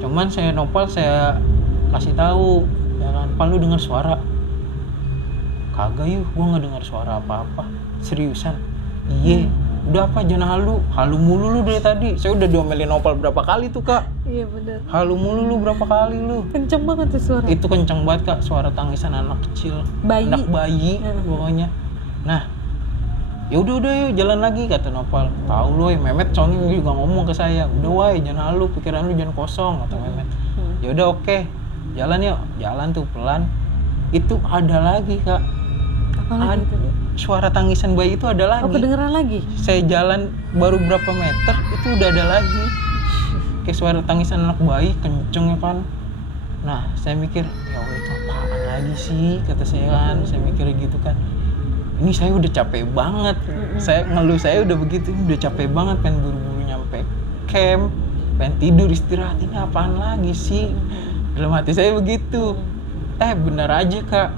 cuman saya Nopal saya kasih tahu ya kan, Pal lu dengar suara? Kagak yuk, gua nggak dengar suara apa-apa. Seriusan? Iya. Udah apa, jangan halu mulu lu dari tadi. Saya udah diomelin Nopal berapa kali tuh kak. Iya benar. Halu mulu lu berapa kali lu. Kenceng banget tuh suara. Itu kenceng banget kak, suara tangisan anak kecil. Anak bayi pokoknya. Nah, ya udah yuk jalan lagi kata Nopal. Tahu lu Mehmet soalnya juga ngomong ke saya. Udah woi, jangan halu, pikiran lu jangan kosong kata Mehmet. Ya udah oke. Jalan yuk. Jalan tuh pelan. Itu ada lagi kak. Apa lagi itu? Suara tangisan bayi itu ada lagi. Kedengeran lagi? Saya jalan baru berapa meter itu udah ada lagi. Kayak suara tangisan anak bayi kenceng ya kan. Nah saya mikir ya Allah itu apaan lagi sih kata saya kan. Saya mikir gitu kan. Ini saya udah capek banget. Saya udah begitu, udah capek banget, pengen buru-buru nyampe camp, pengen tidur istirahat. Ini apaan lagi sih? Dalam hati saya begitu. Bener aja kak.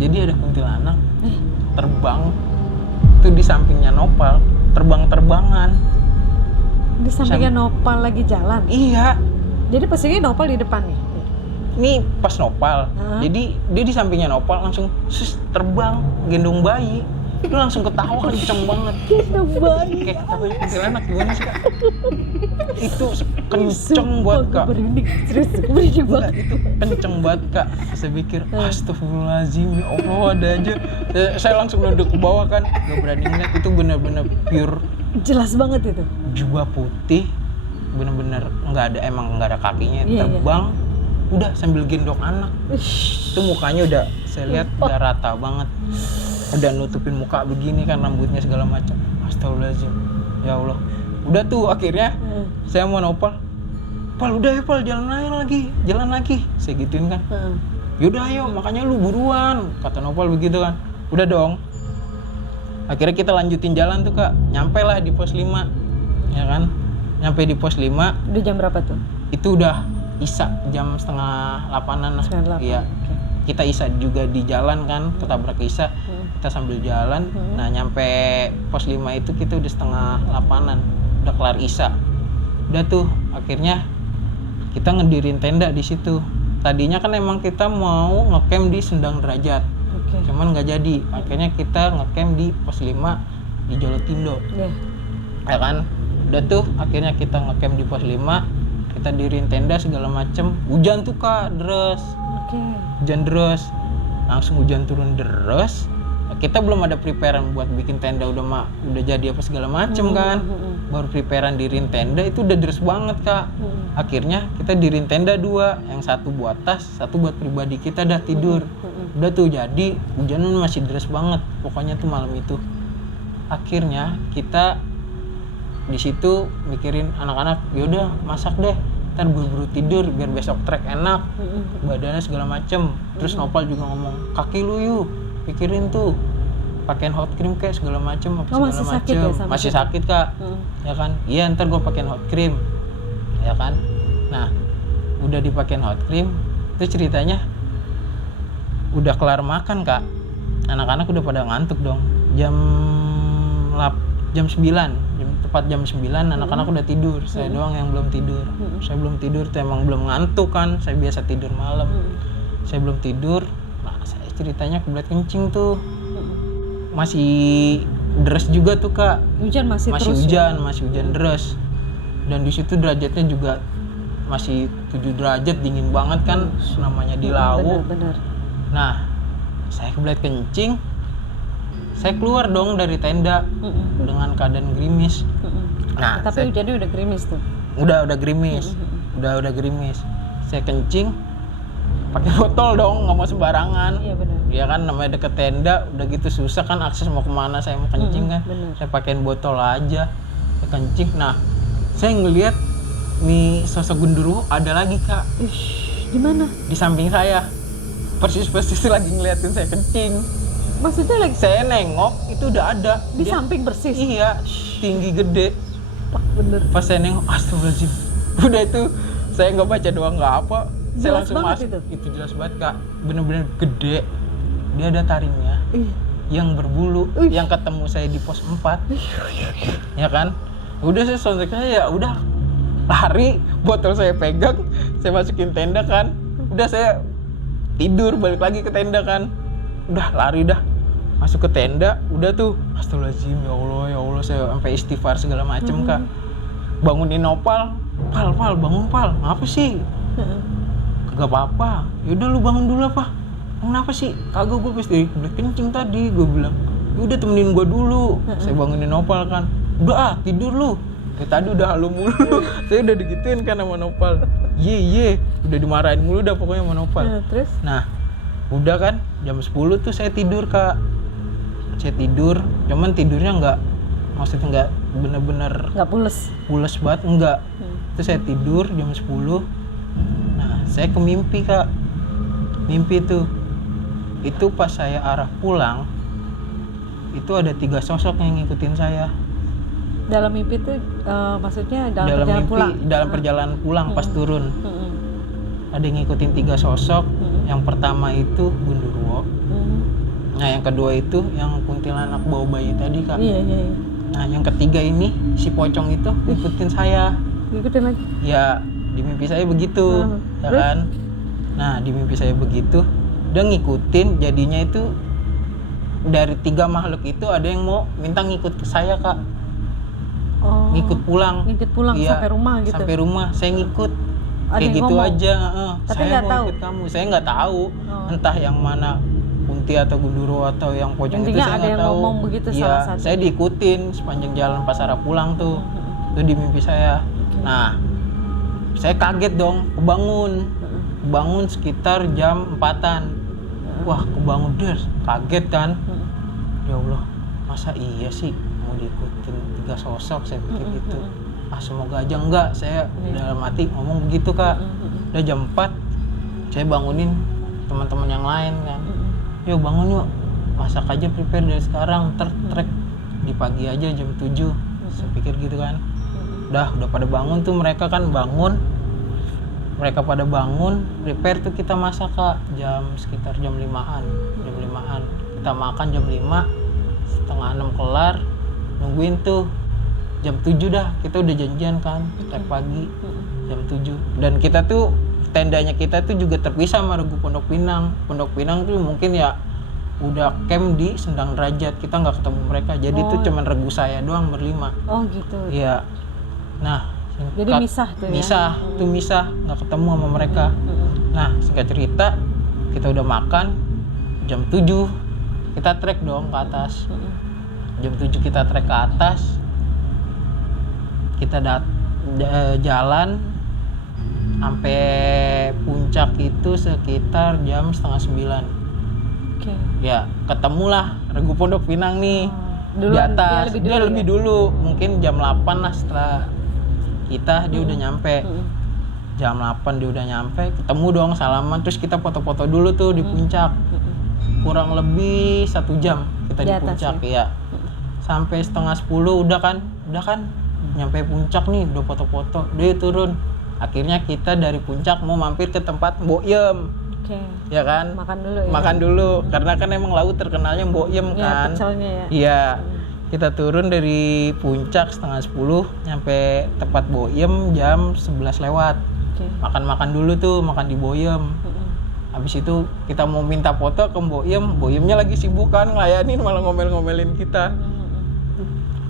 Jadi ada kuntilanak terbang itu di sampingnya Nopal, terbang-terbangan. Di sampingnya Nopal lagi jalan? Iya. Jadi posisinya Nopal di depan nih? Ini pas Nopal. Jadi dia di sampingnya Nopal langsung terbang, gendong bayi. Itu langsung ketawa kenceng banget. Gendong bayi. Kayak ketawa kuntilanak gimana sih kak? Itu kenceng banget kak. Berinding banget. Itu kenceng banget kak. Saya pikir astagfirullahaladzim, ya Allah ada aja. Saya langsung nunduk ke bawah kan, gak berani ngeliat. Itu bener-bener pure. Jelas banget itu. Jubah putih, bener-bener nggak ada kakinya, terbang. Udah sambil gendong anak. Itu mukanya udah saya lihat udah rata banget. Udah nutupin muka begini kan, rambutnya segala macam. Astagfirullahaladzim. Ya Allah. Udah tuh akhirnya saya mau Nopal. Pal udah ya Pal, jalan lagi. Saya gituin kan. Yaudah ayo, makanya lu buruan. Kata Nopal begitu kan. Udah dong. Akhirnya kita lanjutin jalan tuh kak. Nyampe lah di pos 5. Ya kan. Nyampe di pos 5. Udah jam berapa tuh? Itu udah Isya jam 7:30-an lah. Iya. Kita Isya juga di jalan kan, ketabrak Isya. Kita sambil jalan. Nah, nyampe pos 5 itu kita udah 7:30-an. Udah kelar Isya. Udah tuh akhirnya kita ngedirin tenda di situ. Tadinya kan emang kita mau ngecamp di Sendang Derajat. Cuman nggak jadi. Akhirnya kita ngecamp di pos 5 di Jolotindo. Ya kan? Udah tuh akhirnya kita ngecamp di pos 5. Kita diriin tenda segala macem. Hujan tuh kak, deres. Hujan deres. Langsung hujan turun deres. Kita belum ada preparean buat bikin tenda, udah jadi apa segala macem kan. Baru preparean diriin tenda itu udah deres banget kak. Akhirnya kita diriin tenda 2, yang satu buat tas, satu buat pribadi kita dah tidur. Udah tuh jadi hujan masih deres banget. Pokoknya tuh malam itu. Akhirnya kita di situ mikirin anak-anak, yaudah masak deh, ntar buru-buru tidur biar besok trek enak, badannya segala macem. Terus Nopal juga ngomong, kaki lu yuk, pikirin tuh, pakein hot cream kayak segala macem, masih sakit ya? Masih sakit kak, ya kan? Iya ntar gue pakein hot cream, ya kan? Nah, udah dipakein hot cream, itu ceritanya udah kelar makan kak, anak-anak udah pada ngantuk dong, jam 9, tepat jam 9 anak-anak udah tidur. Saya doang yang belum tidur. Saya belum tidur tuh emang belum ngantuk kan. Saya biasa tidur malam. Saya belum tidur. Nah, saya ceritanya kebelet kencing tuh. Masih Deres juga tuh Kak. Hujan masih terus. Masih hujan deras. Dan di situ derajatnya juga masih 7 derajat, dingin banget kan, namanya di laut. Benar. Nah, saya kebelet kencing. Saya keluar dong dari tenda dengan keadaan gerimis. Nah, tapi hujannya udah gerimis tuh. Udah gerimis. Udah gerimis. Saya kencing pakai botol dong, nggak mau sembarangan. Iya benar. Dia kan namanya deket tenda, udah gitu susah kan akses mau kemana saya mau kencing kan. Bener. Saya pakein botol aja, saya kencing. Nah, saya ngelihat nih sosok gundurwo ada lagi Kak. Di mana? Di samping saya. Persis lagi ngeliatin saya kencing. Maksudnya lagi Saya nengok itu udah ada. di samping persis. Iya, tinggi gede. Bener. Pas saya nengok, astagfirullahaladzim. Udah itu saya nggak baca doang nggak apa. Saya Jelas langsung banget masuk. itu. Jelas banget Kak. Bener-bener gede. Dia ada taringnya. Yang berbulu, yang ketemu saya di pos 4. Ya kan? Udah saya sontek saya, ya udah lari, botol saya pegang, saya masukin tenda kan. Udah saya tidur, balik lagi ke tenda kan. Udah lari dah. Masuk ke tenda, udah tuh astagfirullahaladzim, ya Allah, saya sampai istighfar segala macem Kak. Bangunin Nopal, Pal, bangun Pal, ngapa sih? Kagak apa-apa, yaudah lu bangun dulu apa? Kenapa sih? Kagak, gue pasti kencing tadi, gue bilang. Udah temenin gue dulu. Saya bangunin Nopal kan. Udah tidur lu. Ya tadi udah halu mulu. Saya udah digituin kan sama Nopal. Ye, udah dimarahin mulu dah pokoknya sama Nopal. Terus? Nah, udah kan jam 10 tuh saya tidur Kak. Saya tidur, cuman tidurnya maksudnya nggak bener-bener nggak pules banget, enggak. Terus saya tidur jam 10. Nah, saya kemimpi Kak. Mimpi tuh. Itu pas saya arah pulang, itu ada 3 sosok yang ngikutin saya. Dalam mimpi tuh maksudnya dalam perjalanan mimpi, pulang? dalam perjalanan pulang pas turun. Ada yang ngikutin 3 sosok. Yang pertama itu gundurwo. Nah, yang kedua itu yang kuntilanak bawa bayi tadi Kak. Iya. Nah, yang ketiga ini si pocong itu ngikutin saya. Ngikutin lagi? Ya, di mimpi saya begitu, ya kan? Nah, di mimpi saya begitu, dia ngikutin, jadinya itu dari 3 makhluk itu ada yang mau minta ngikut ke saya Kak. Oh. Ngikut pulang. Iya, sampai rumah gitu. Sampai rumah, saya ngikut. Ada Kayak yang gitu ngomong? aja. Tapi Saya nggak mau tahu? ikut kamu. Saya nggak tahu. Entah yang mana kunti atau gundurwo atau yang pocong itu Intinya saya ada nggak yang tahu. ngomong begitu Iya, salah satu. saya diikutin sepanjang jalan pas arah pulang tuh. Itu di mimpi saya. Nah, saya kaget dong, kebangun sekitar jam 4-an. Wah, kebangun deh, kaget kan. Ya Allah, masa iya sih mau diikutin 3 sosok, saya pikir gitu. Semoga aja enggak, saya dalam hati ngomong begitu Kak. Udah jam 4, saya bangunin teman-teman yang lain kan. Yuk bangun yuk, masak aja prepare dari sekarang, trek di pagi aja jam 7. Saya pikir gitu kan. Udah pada bangun tuh, mereka kan bangun. Mereka pada bangun, prepare tuh kita masak Kak, sekitar jam 5-an. Kita makan jam 5, setengah 6 kelar, nungguin tuh jam 7 dah, kita udah janjian kan, trek pagi jam 7. Dan kita tuh, tendanya kita tuh juga terpisah sama Regu Pondok Pinang. Pondok Pinang tuh mungkin ya udah camp di Sendang Derajat, kita nggak ketemu mereka. Jadi tuh cuman Regu saya doang berlima. Oh gitu. Iya. Nah, jadi misah tuh ya? Misah, nggak ketemu sama mereka. Nah, singkat cerita, kita udah makan, jam 7 kita trek dong ke atas. Jam 7 kita trek ke atas, kita jalan sampai puncak itu sekitar jam setengah 9. Okay. Ya, ketemulah Regu Pondok Pinang nih di Duluan, atas. Dia lebih ya? dulu, mungkin jam 8 lah setelah kita, dia udah nyampe. Jam 8 dia udah nyampe, ketemu dong, salaman, terus kita foto-foto dulu tuh di puncak. Kurang lebih 1 jam kita di puncak ya. Sampai setengah 10 udah kan nyampe puncak nih, udah foto-foto, dia turun. Akhirnya kita dari puncak mau mampir ke tempat Mbok Yem. Ya kan? Makan dulu karena kan emang laut terkenalnya Mbok Yem kan. Pecelnya ya. Iya. Kita turun dari puncak setengah 10, nyampe tempat Mbok Yem jam 11 lewat. Makan dulu tuh, makan di Mbok Yem. Habis itu kita mau minta foto ke Mbok Yem, Mbok Yemnya lagi sibuk kan ngelayanin, malah ngomel-ngomelin kita.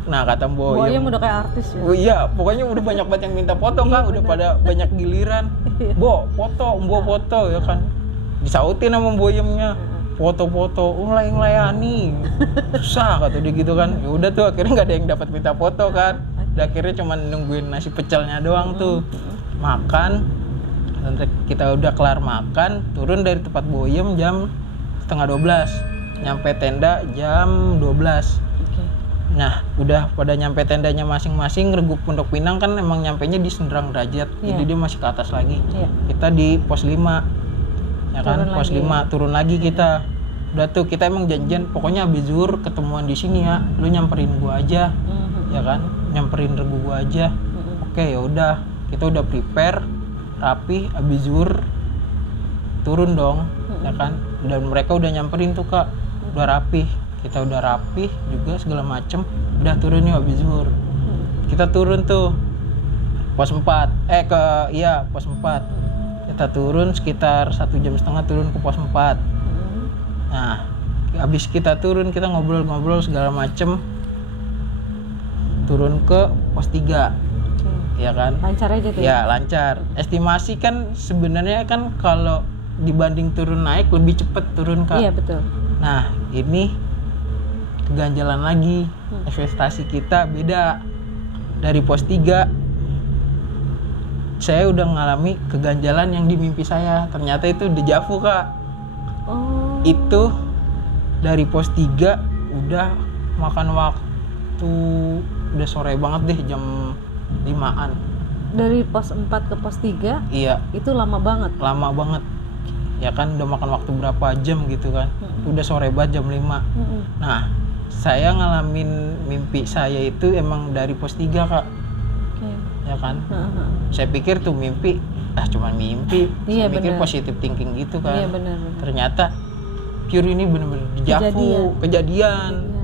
Nah kata Boyem, Boyem udah kayak artis ya. oh iya, pokoknya udah banyak banget yang minta foto Iya, Kak, udah bener. pada banyak giliran. Bo, foto ya kan. Disautin sama Boyemnya. Foto-foto, ngelayani. Susah kata dia gitu kan. Ya udah tuh akhirnya nggak ada yang dapat minta foto kan. Dan akhirnya cuma nungguin nasi pecelnya doang tuh. Makan. Nanti kita udah kelar makan, turun dari tempat Boyem jam 11:30. Nyampe tenda jam 12. Oke. Nah, udah pada nyampe tendanya masing-masing. Regu Pondok Pinang kan emang nyampenya di Senderang Derajat. Jadi dia masih ke atas lagi. Iya. Kita di pos 5. Ya kan, Turun pos lagi. 5 turun lagi kita. Udah tuh kita emang janjian pokoknya habis zuhur ketemuan di sini ya. Lu nyamperin gua aja. Ya kan? Nyamperin regu gua aja. Oke, ya udah. Kita udah prepare rapi habis zuhur turun dong. Ya kan? Dan mereka udah nyamperin tuh Kak. Udah rapi. Kita udah rapi juga segala macem. Udah turun yuk habis zuhur. Kita turun tuh pos 4. Pos 4. Kita turun sekitar 1,5 jam turun ke pos 4. Nah, habis kita turun kita ngobrol-ngobrol segala macem. Turun ke pos 3. Ya kan? Lancar aja tuh. Ya, lancar. Estimasi kan sebenarnya kan kalau dibanding turun naik lebih cepet turun Kak. Iya, betul. Nah, ini keganjalan lagi. Ekspektasi kita beda. Dari pos 3 saya udah mengalami keganjalan yang di mimpi saya. Ternyata itu dejavu Kak. Oh. Itu dari pos 3 udah makan waktu udah sore banget deh, jam 5-an. Dari pos 4 ke pos 3 Iya, itu lama banget. lama banget. Ya kan udah makan waktu berapa jam gitu kan. Udah sore banget jam 5. Nah, saya ngalamin mimpi saya itu emang dari pos 3 Kak. Oke. Ya kan? Saya pikir tuh mimpi, cuman mimpi. Iya, Saya pikir bener. positive thinking gitu kan. Iya, benar. Ternyata pure ini bener-bener dejavu, kejadian. Iya.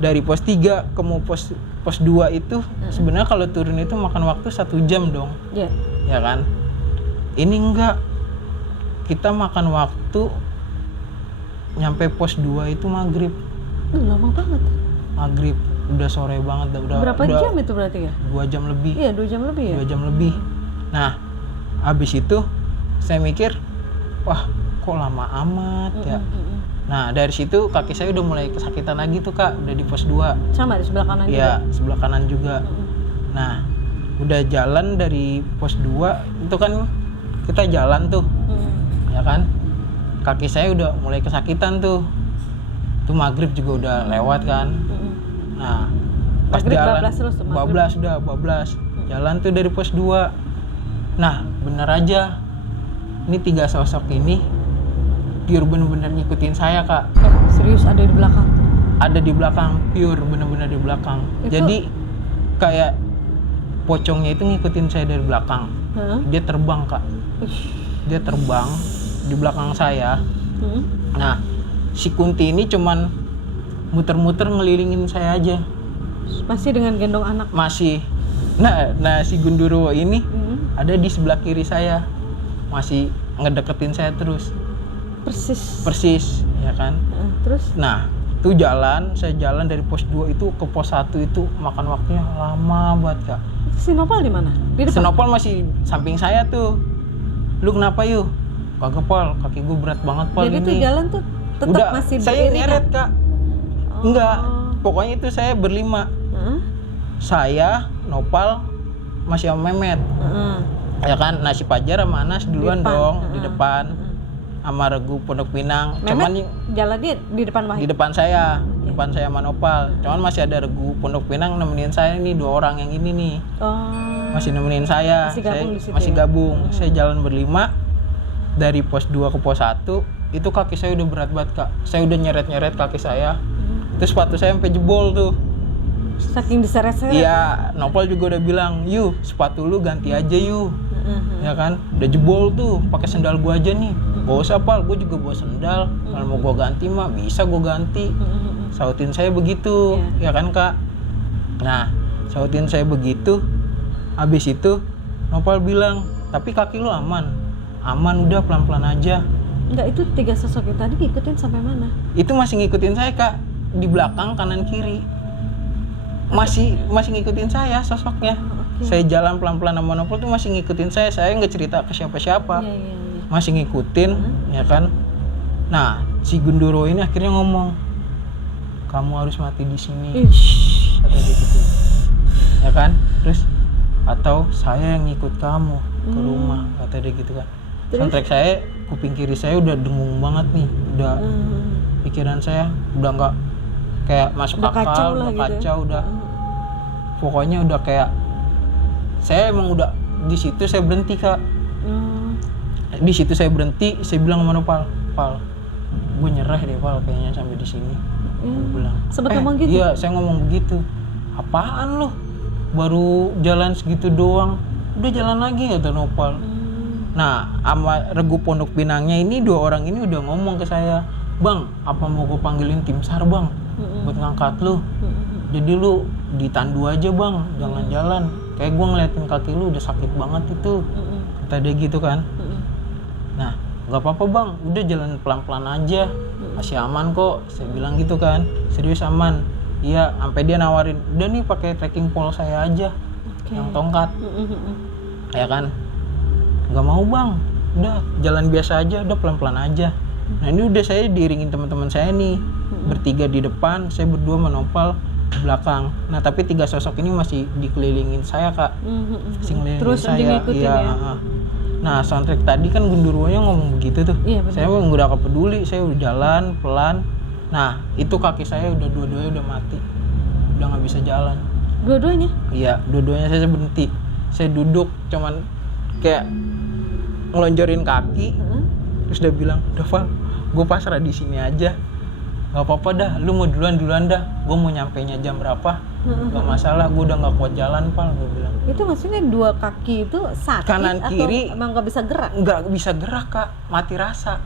Dari pos 3 ke mau pos 2 itu sebenarnya kalau turun itu makan waktu 1 jam dong. Iya. Ya kan? Ini enggak. Kita makan waktu nyampe pos 2 itu maghrib. Lama banget. Maghrib. Udah sore banget. Berapa udah jam itu berarti ya? 2 jam lebih. Iya, 2 jam lebih ya? 2 jam lebih. Nah, habis itu saya mikir, wah kok lama amat ya. Nah, dari situ kaki saya udah mulai kesakitan lagi tuh Kak, udah di pos 2. Sama di sebelah kanan juga? Iya, sebelah kanan juga. Nah, udah jalan dari pos 2, itu kan kita jalan tuh, ya kan? Kaki saya udah mulai kesakitan tuh. Itu maghrib juga udah lewat kan. Nah, pas Maghrib jalan, bablas terus tuh, maghrib. bablas. Jalan tuh dari pos 2. Nah, bener aja. Ini 3 sosok ini pure bener-bener ngikutin saya Kak. Serius ada di belakang? Ada di belakang, pure bener-bener di belakang. Itu- Jadi kayak pocongnya itu ngikutin saya dari belakang. Dia terbang Kak. Dia terbang di belakang saya. Nah, si Kunti ini cuman muter-muter ngelilingin saya aja. Masih dengan gendong anak? Masih. Nah si Gundurwo ini ada di sebelah kiri saya. Masih ngedeketin saya terus. Persis, ya kan? Terus? Nah, tuh saya jalan dari pos 2 itu ke pos 1 itu makan waktunya lama banget Kak. Si Nopal di mana? Di depan? Si Nopal masih samping saya tuh. Lu kenapa yuk? Kagak Pal, kaki gue berat banget Pal Jadi ini. tuh jalan tuh tetap Udah, masih saya beriringan? nyeret Kak. Enggak, pokoknya itu saya berlima. Saya, Nopal, masih sama Mehmet. Ya kan, nah si Pajar sama Anas duluan Depan. dong, di depan. Sama Regu Pondok Pinang. Cuman Mehmet jalan dia di depan Wahid? di depan saya sama Nopal. Cuman masih ada Regu Pondok Pinang nemenin saya nih, 2 orang yang ini nih. Masih nemenin saya. Masih gabung di situ masih ya? gabung. Saya jalan berlima dari pos 2 ke pos 1. Itu kaki saya udah berat banget Kak. Saya udah nyeret-nyeret kaki saya. Terus sepatu saya sampai jebol tuh. Saking diseret-seret? Iya, Nopal juga udah bilang, "Yu, sepatu lu ganti aja Yu." Ya kan? Udah jebol tuh, pakai sendal gua aja nih. Gak usah Pal, gua juga bawa sendal. Kalau mau gua ganti mah bisa gua ganti. Sautin saya begitu, ya kan Kak? Nah, sautin saya begitu. Habis itu Nopal bilang, "Tapi kaki lu aman." "Aman, udah pelan-pelan aja." Enggak, itu 3 sosok itu tadi ngikutin sampai mana? Itu masih ngikutin saya Kak, di belakang kanan kiri. masih ngikutin saya sosoknya. Saya jalan pelan-pelan sama nopal tuh masih ngikutin saya nggak cerita ke siapa-siapa. Masih ngikutin, ya kan. Nah, si Gundurwo ini akhirnya ngomong, kamu harus mati di sini, kata dia gitu, ya kan. Terus atau saya yang ngikut kamu ke rumah, kata dia gitu kan. Soundtrack saya, kuping kiri saya udah dengung banget nih, udah pikiran saya udah nggak kayak masuk udah akal, udah kacau, udah pokoknya udah kayak saya emang udah di situ saya berhenti Kak. Di situ saya berhenti, saya bilang sama Nopal, Pal, gue nyerah deh Pal kayaknya sampai di sini. Gue bilang, sempat ngomong gitu? Iya, saya ngomong begitu. Apaan lo? Baru jalan segitu doang, udah jalan lagi kata Nopal. Nah, sama Regu Pondok Pinangnya ini, 2 orang ini udah ngomong ke saya, Bang, apa mau gue panggilin tim SAR Bang, buat ngangkat lu. Jadi lu ditandu aja Bang, jangan jalan. Kayak gue ngeliatin kaki lu udah sakit banget itu, kata dia gitu kan. Nah, nggak apa-apa Bang, udah jalan pelan-pelan aja, masih aman kok. Saya bilang gitu kan, serius aman. Iya, sampai dia nawarin, udah nih pakai trekking pole saya aja, yang tongkat, ya kan. Nggak mau Bang, udah jalan biasa aja, udah pelan-pelan aja. Nah ini udah saya diiringin teman-teman saya nih, bertiga di depan, saya berdua menopal di belakang. Nah tapi 3 sosok ini masih dikelilingin saya Kak, terus saya. Iya. Nah soundtrack tadi kan Gundurwonya ngomong begitu tuh, saya emang udah gak peduli, saya udah jalan pelan. Nah itu kaki saya udah dua-duanya udah mati, udah nggak bisa jalan. Dua-duanya? Iya, dua-duanya saya berhenti. Saya duduk, cuman kayak ngelonjorin kaki, terus dia bilang, udah Val, gue pasrah di sini aja, nggak apa-apa dah, lu mau duluan dah, gue mau nyampenya jam berapa, nggak masalah, gue udah nggak kuat jalan Val, gue bilang. Itu maksudnya 2 kaki itu sakit kanan kiri atau emang nggak bisa gerak? Nggak bisa gerak Kak, mati rasa,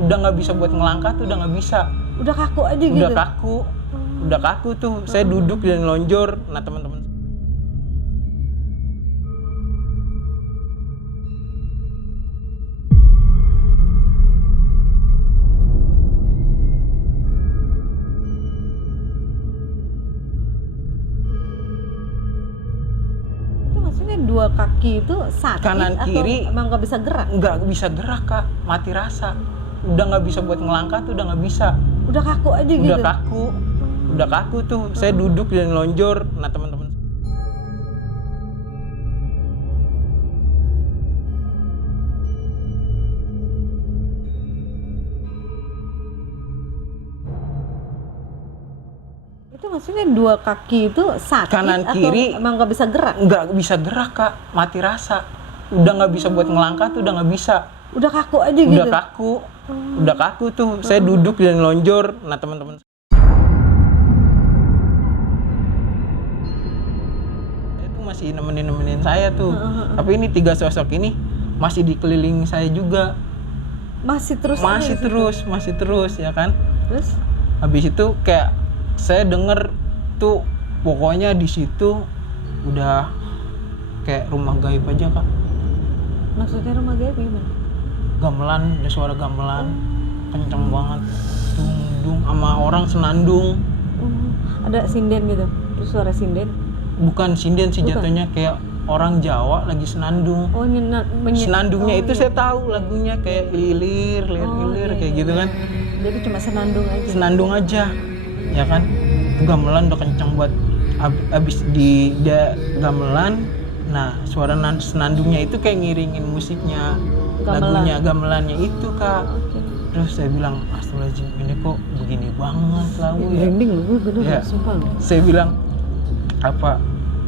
udah nggak bisa buat ngelangkah tuh, udah nggak bisa, udah kaku aja gitu? Udah kaku tuh, saya duduk dan lonjor. Nah teman-teman, maksudnya 2 kaki itu sakit kanan kiri atau emang nggak bisa gerak? Nggak bisa gerak Kak, mati rasa, udah nggak bisa buat ngelangkah tuh, udah nggak bisa, udah kaku aja gitu? Udah kaku tuh, saya duduk dan lonjor. Nah teman-teman, itu maksudnya 2 kaki itu sakit kanan atau kiri emang nggak bisa gerak? Nggak bisa gerak Kak, mati rasa, udah nggak bisa buat ngelangkah tuh, udah nggak bisa, udah kaku aja gitu? Udah kaku tuh, saya duduk dan lonjor. Nah teman-teman, saya tuh masih nemenin saya tuh, tapi ini 3 sosok ini masih dikelilingi saya juga, masih terus ya kan. Terus Habis itu kayak saya denger tuh, pokoknya di situ udah kayak rumah gaib aja Kak. maksudnya rumah gaib gimana? Gamelan, ada suara gamelan, kenceng banget, dung sama orang senandung. Ada sinden gitu? Terus suara sinden? Bukan sinden sih jatuhnya, kayak orang Jawa lagi senandung. Oh, Senandungnya itu saya tahu lagunya kayak lilir kayak gitu kan. Jadi cuma Senandung aja, ya kan. Itu gamelan udah kenceng buat abis di gamelan. Nah suara senandungnya itu kayak ngiringin musiknya, lagunya gamelannya itu Kak. Terus saya bilang, astagfirullahaladzim, ini kok begini banget lagu ya. Branding loh, gue bener Ya. sumpah loh. Saya bilang, apa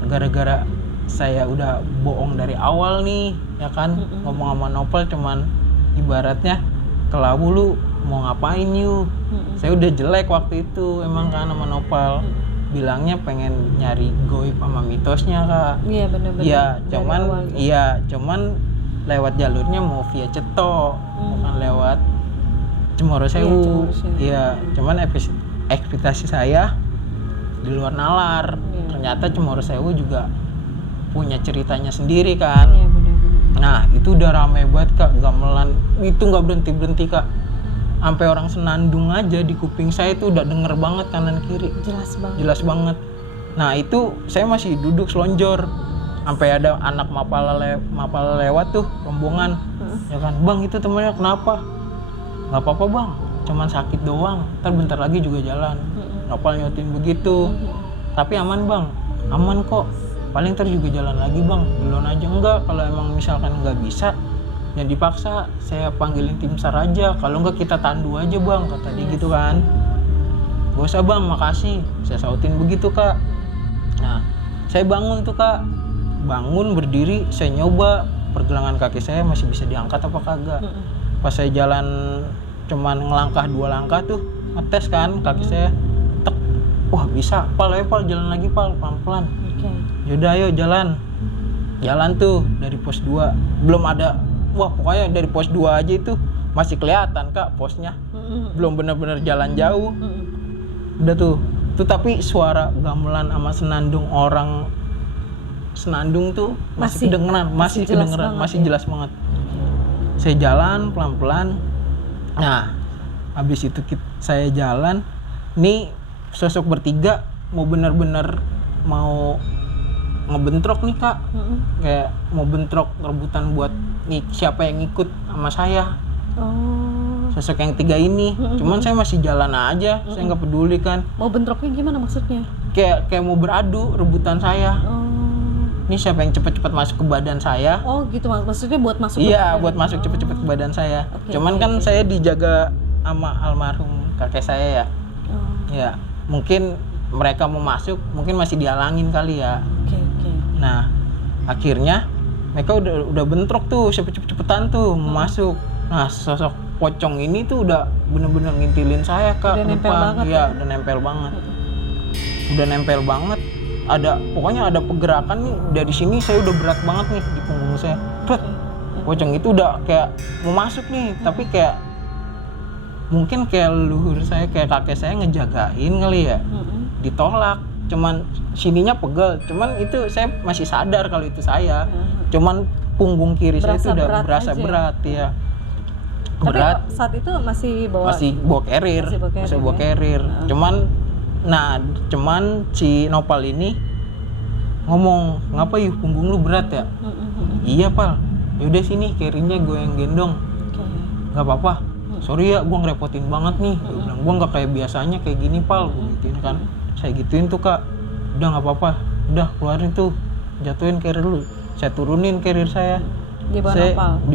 gara-gara saya udah bohong dari awal nih, ya kan. Ngomong sama Nopal cuman ibaratnya kelabu, lu mau ngapain yuk. Saya udah jelek waktu itu emang kan sama Nopal, bilangnya pengen nyari goib sama mitosnya Kak. Iya benar-benar. Iya cuman lewat jalurnya mau via Ceto, bukan lewat Cemoro Sewu. Iya, cuman ekspektasi saya di luar nalar. Ternyata Cemoro Sewu juga punya ceritanya sendiri kan. Iya benar-benar. Nah itu udah ramai banget Kak, gamelan itu nggak berhenti Kak. Sampai orang senandung aja di kuping saya itu udah denger banget kanan kiri. Jelas banget. Jelas banget. Nah itu saya masih duduk selonjor, sampai ada anak mapala lewat tuh rombongan, ya kan, bang itu temennya kenapa? Nggak apa-apa bang, cuman sakit doang, ntar bentar lagi juga jalan. Nopal nyotin begitu, tapi aman bang, aman kok, paling ntar juga jalan lagi bang, duluan aja. Enggak, kalau emang misalkan nggak bisa, yang dipaksa saya panggilin tim SAR aja, kalau nggak kita tandu aja bang, kata dia gitu kan. Gak usah bang, makasih, saya sautin begitu kak. Nah saya bangun tuh kak, bangun berdiri, saya nyoba pergelangan kaki saya masih bisa diangkat apa kagak. Pas saya jalan cuman ngelangkah 2 langkah tuh, ngetes kan kaki saya, tek, wah bisa, pal jalan lagi pal, pelan-pelan. Yaudah ayo jalan tuh dari pos 2, belum ada, wah pokoknya dari pos 2 aja itu masih kelihatan kak posnya, belum benar-benar jalan jauh. Udah tuh tapi suara gamelan sama senandung tuh masih kedengeran, masih kedengeran, masih jelas banget. Saya jalan pelan-pelan. Nah, habis itu saya jalan, nih sosok bertiga mau bener-bener mau ngebentrok nih kak, kayak mau bentrok rebutan buat siapa yang ikut sama saya. Sosok yang 3 ini, cuman saya masih jalan aja, saya nggak peduli kan. Mau bentroknya gimana maksudnya? Kayak mau beradu rebutan saya. Ini siapa yang cepat-cepat masuk ke badan saya? Oh gitu, maksudnya buat masuk? Iya, buat masuk cepat-cepat ke badan saya. Cuman kan saya dijaga sama almarhum kakek saya ya. Ya, mungkin mereka mau masuk, mungkin masih dihalangin kali ya. Nah, akhirnya mereka udah bentrok tuh, cepet-cepetan tuh mau masuk. Nah, sosok pocong ini tuh udah bener-bener ngintilin saya kak. Udah nempel banget ya? Udah nempel banget. Udah nempel banget. Pokoknya ada pergerakan nih dari sini, saya udah berat banget nih di punggung saya. Pocong itu udah kayak mau masuk nih, tapi kayak mungkin kayak leluhur saya, kayak kakek saya ngejagain kali ya. Ditolak, cuman sininya pegel, cuman itu saya masih sadar kalau itu saya. Cuman punggung kiri saya itu udah berasa berat ya. Berat. Tapi saat itu masih bawa carrier. Cuman si Nopal ini ngomong, ngapa yuk punggung lu berat ya? Iya pal, yaudah sini carrier-nya gue yang gendong. Gak apa-apa, sorry ya gue ngerepotin banget nih. Gue bilang, gue gak kayak biasanya kayak gini pal, gue gituin kan. Saya gituin tuh kak, udah gak apa-apa, udah keluarin tuh, jatuhin carrier lu. Saya turunin carrier saya. Di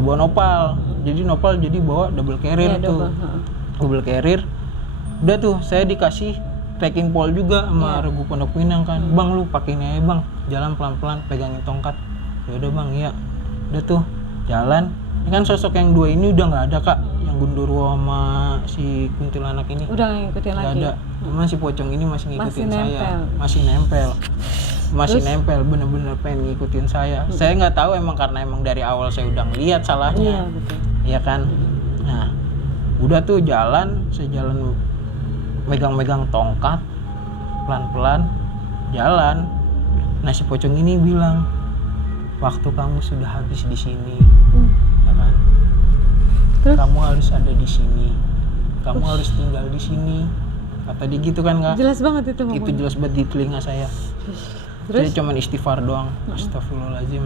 bawah Nopal. Jadi Nopal jadi bawa double carrier tuh. Double carrier. Udah tuh saya dikasih trekking pole juga sama Regu Pondok Pinang kan. Bang lu pakai ini aja bang, jalan pelan-pelan pegangin tongkat. Ya udah bang, iya. Udah tuh jalan. Ini kan sosok yang 2 ini udah nggak ada kak, yang Gundurwo sama si kuntilanak ini. Udah ngikutin lagi. Nggak ada. Cuma si pocong ini masih ngikutin saya. Masih Terus? nempel, bener-bener pengen ngikutin saya. Saya nggak tahu emang karena emang dari awal saya udah ngeliat salahnya. Iya betul. Iya kan. Nah, udah tuh jalan, saya jalan megang-megang tongkat, pelan-pelan jalan. Nah si pocong ini bilang, waktu kamu sudah habis di sini, ya kan? Terus? Kamu harus ada di sini, kamu harus tinggal di sini. Kata dia gitu kan kak? Jelas banget itu ngomong. Itu jelas banget di telinga saya. Terus? Saya cuman istighfar doang, astagfirullahaladzim.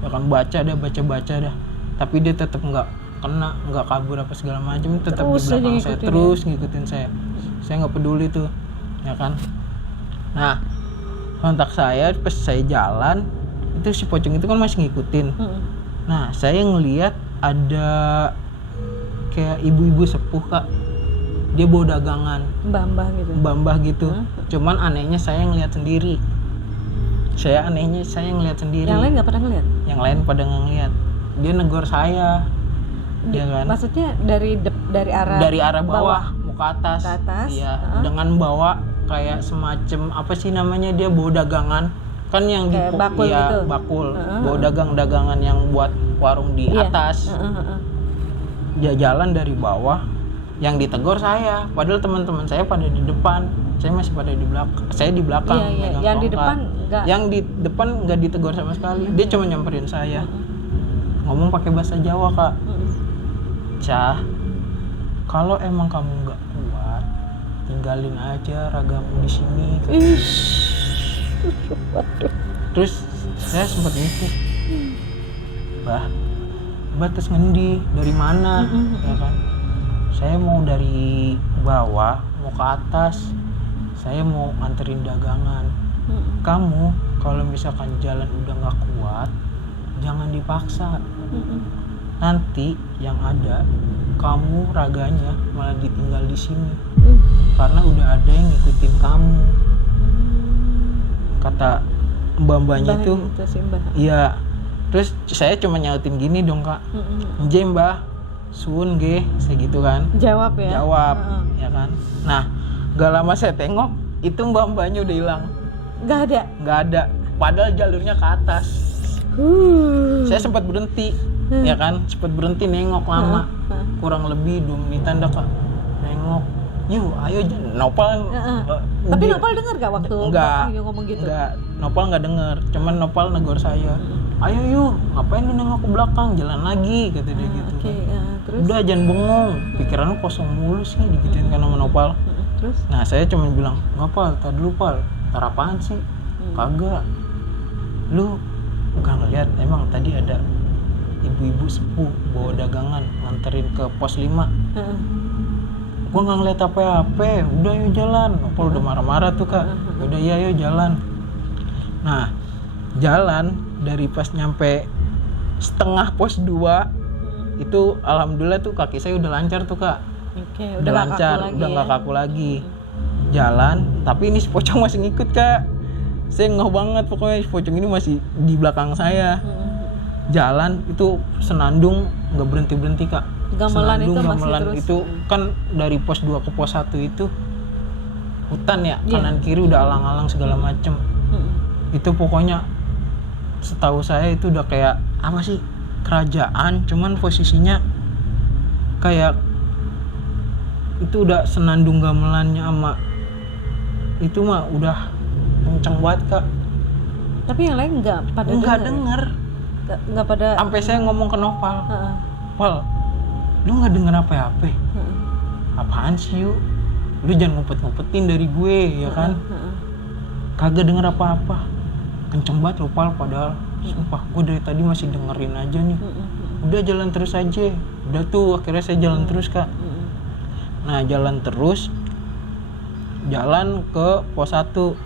Ya kan baca dah. Tapi dia tetap nggak kabur apa segala macam, tetap di belakang saya terus ngikutin saya. Saya nggak peduli tuh, ya kan. Nah, kontak saya pas saya jalan itu si pocong itu kan masih ngikutin. Nah, saya ngelihat ada kayak ibu-ibu sepuh kak, dia bawa dagangan, mbah gitu. Cuman anehnya saya ngelihat sendiri. Saya ngelihat sendiri. Yang lain nggak pernah ngelihat? Yang lain pada nggak ngelihat. Dia negor saya. Dia kan? Maksudnya dari arah bawah mau ke atas. Iya, dengan bawa kayak semacam apa sih namanya, dia bawa dagangan kan yang kayak bakul gitu. Bakul. Bawa dagangan yang buat warung di atas. Dia jalan dari bawah, yang ditegor saya, padahal teman-teman saya pada di depan, saya masih pada di belakang. Saya di belakang. Yang di depan enggak. Yang di depan nggak ditegur sama sekali. Dia cuma nyamperin saya. Ngomong pakai bahasa Jawa kak. Cah, kalau emang kamu nggak kuat, tinggalin aja ragamu di sini. Terus saya sempat mikir, Mbah terus ngendi, dari mana, ya kan? Saya mau dari bawah, mau ke atas, saya mau nganterin dagangan. Kamu kalau misalkan jalan udah nggak kuat, jangan dipaksa. Nanti yang ada kamu raganya malah ditinggal di sini, karena udah ada yang ngikutin kamu. Kata mbak-mbaknya itu, iya. Terus saya cuma nyautin gini dong kak, "Nje mbah, suun ge," saya gitu kan. Jawab ya. Ya kan. Nah, gak lama saya tengok itu mbak-mbaknya udah hilang. Gak ada. Padahal jalurnya ke atas. Saya sempat berhenti, ya kan, sempat berhenti nengok lama, kurang lebih 2 menitan dah kak, nengok. Yuk, ayo Nopal. Tapi Nopal dengar gak waktu enggak ngomong gitu? Enggak, Nopal nggak dengar, cuman Nopal negor saya. Ayo yuk, ngapain lu nengok ke belakang, jalan lagi, kata dia gitu. Terus? Udah jangan bengong, pikiran lu kosong mulu sih, digituin kan sama Nopal. Terus? Nah saya cuma bilang, nggak Pal, tar dulu Pal, tar apaan sih? Kagak, lu nggak ngeliat emang tadi ada ibu-ibu sepuh bawa dagangan nganterin ke pos 5. Gua nggak ngeliat apa-apa, udah yuk jalan. Nopal udah marah-marah tuh kak, udah iya yuk jalan. Nah jalan dari pas nyampe setengah pos 2 itu alhamdulillah tuh kaki saya udah lancar tuh kak. Udah lancar, udah nggak kaku lagi. Jalan, tapi ini si pocong masih ngikut kak. Saya ngeh banget pokoknya si pocong ini masih di belakang saya. Jalan itu senandung nggak berhenti kak. Gamelan Gamelan itu kan dari pos 2 ke pos 1 itu hutan ya, kanan kiri udah alang-alang segala macem. Itu pokoknya setahu saya itu udah kayak apa sih, kerajaan, cuman posisinya kayak itu udah senandung gamelannya sama itu mah udah kenceng banget kak. Tapi yang lain nggak denger. Nggak pada. Sampai saya ngomong ke Nopal, Pal, lu nggak denger apa-apa? Apaan sih yuk? Lu jangan ngumpet-ngumpetin dari gue, ya kan? Kagak denger apa-apa. Kenceng banget loh Pal, padahal sumpah gue dari tadi masih dengerin aja nih. Udah jalan terus aja. Udah tuh akhirnya saya jalan terus kak. Nah jalan terus, jalan ke pos 1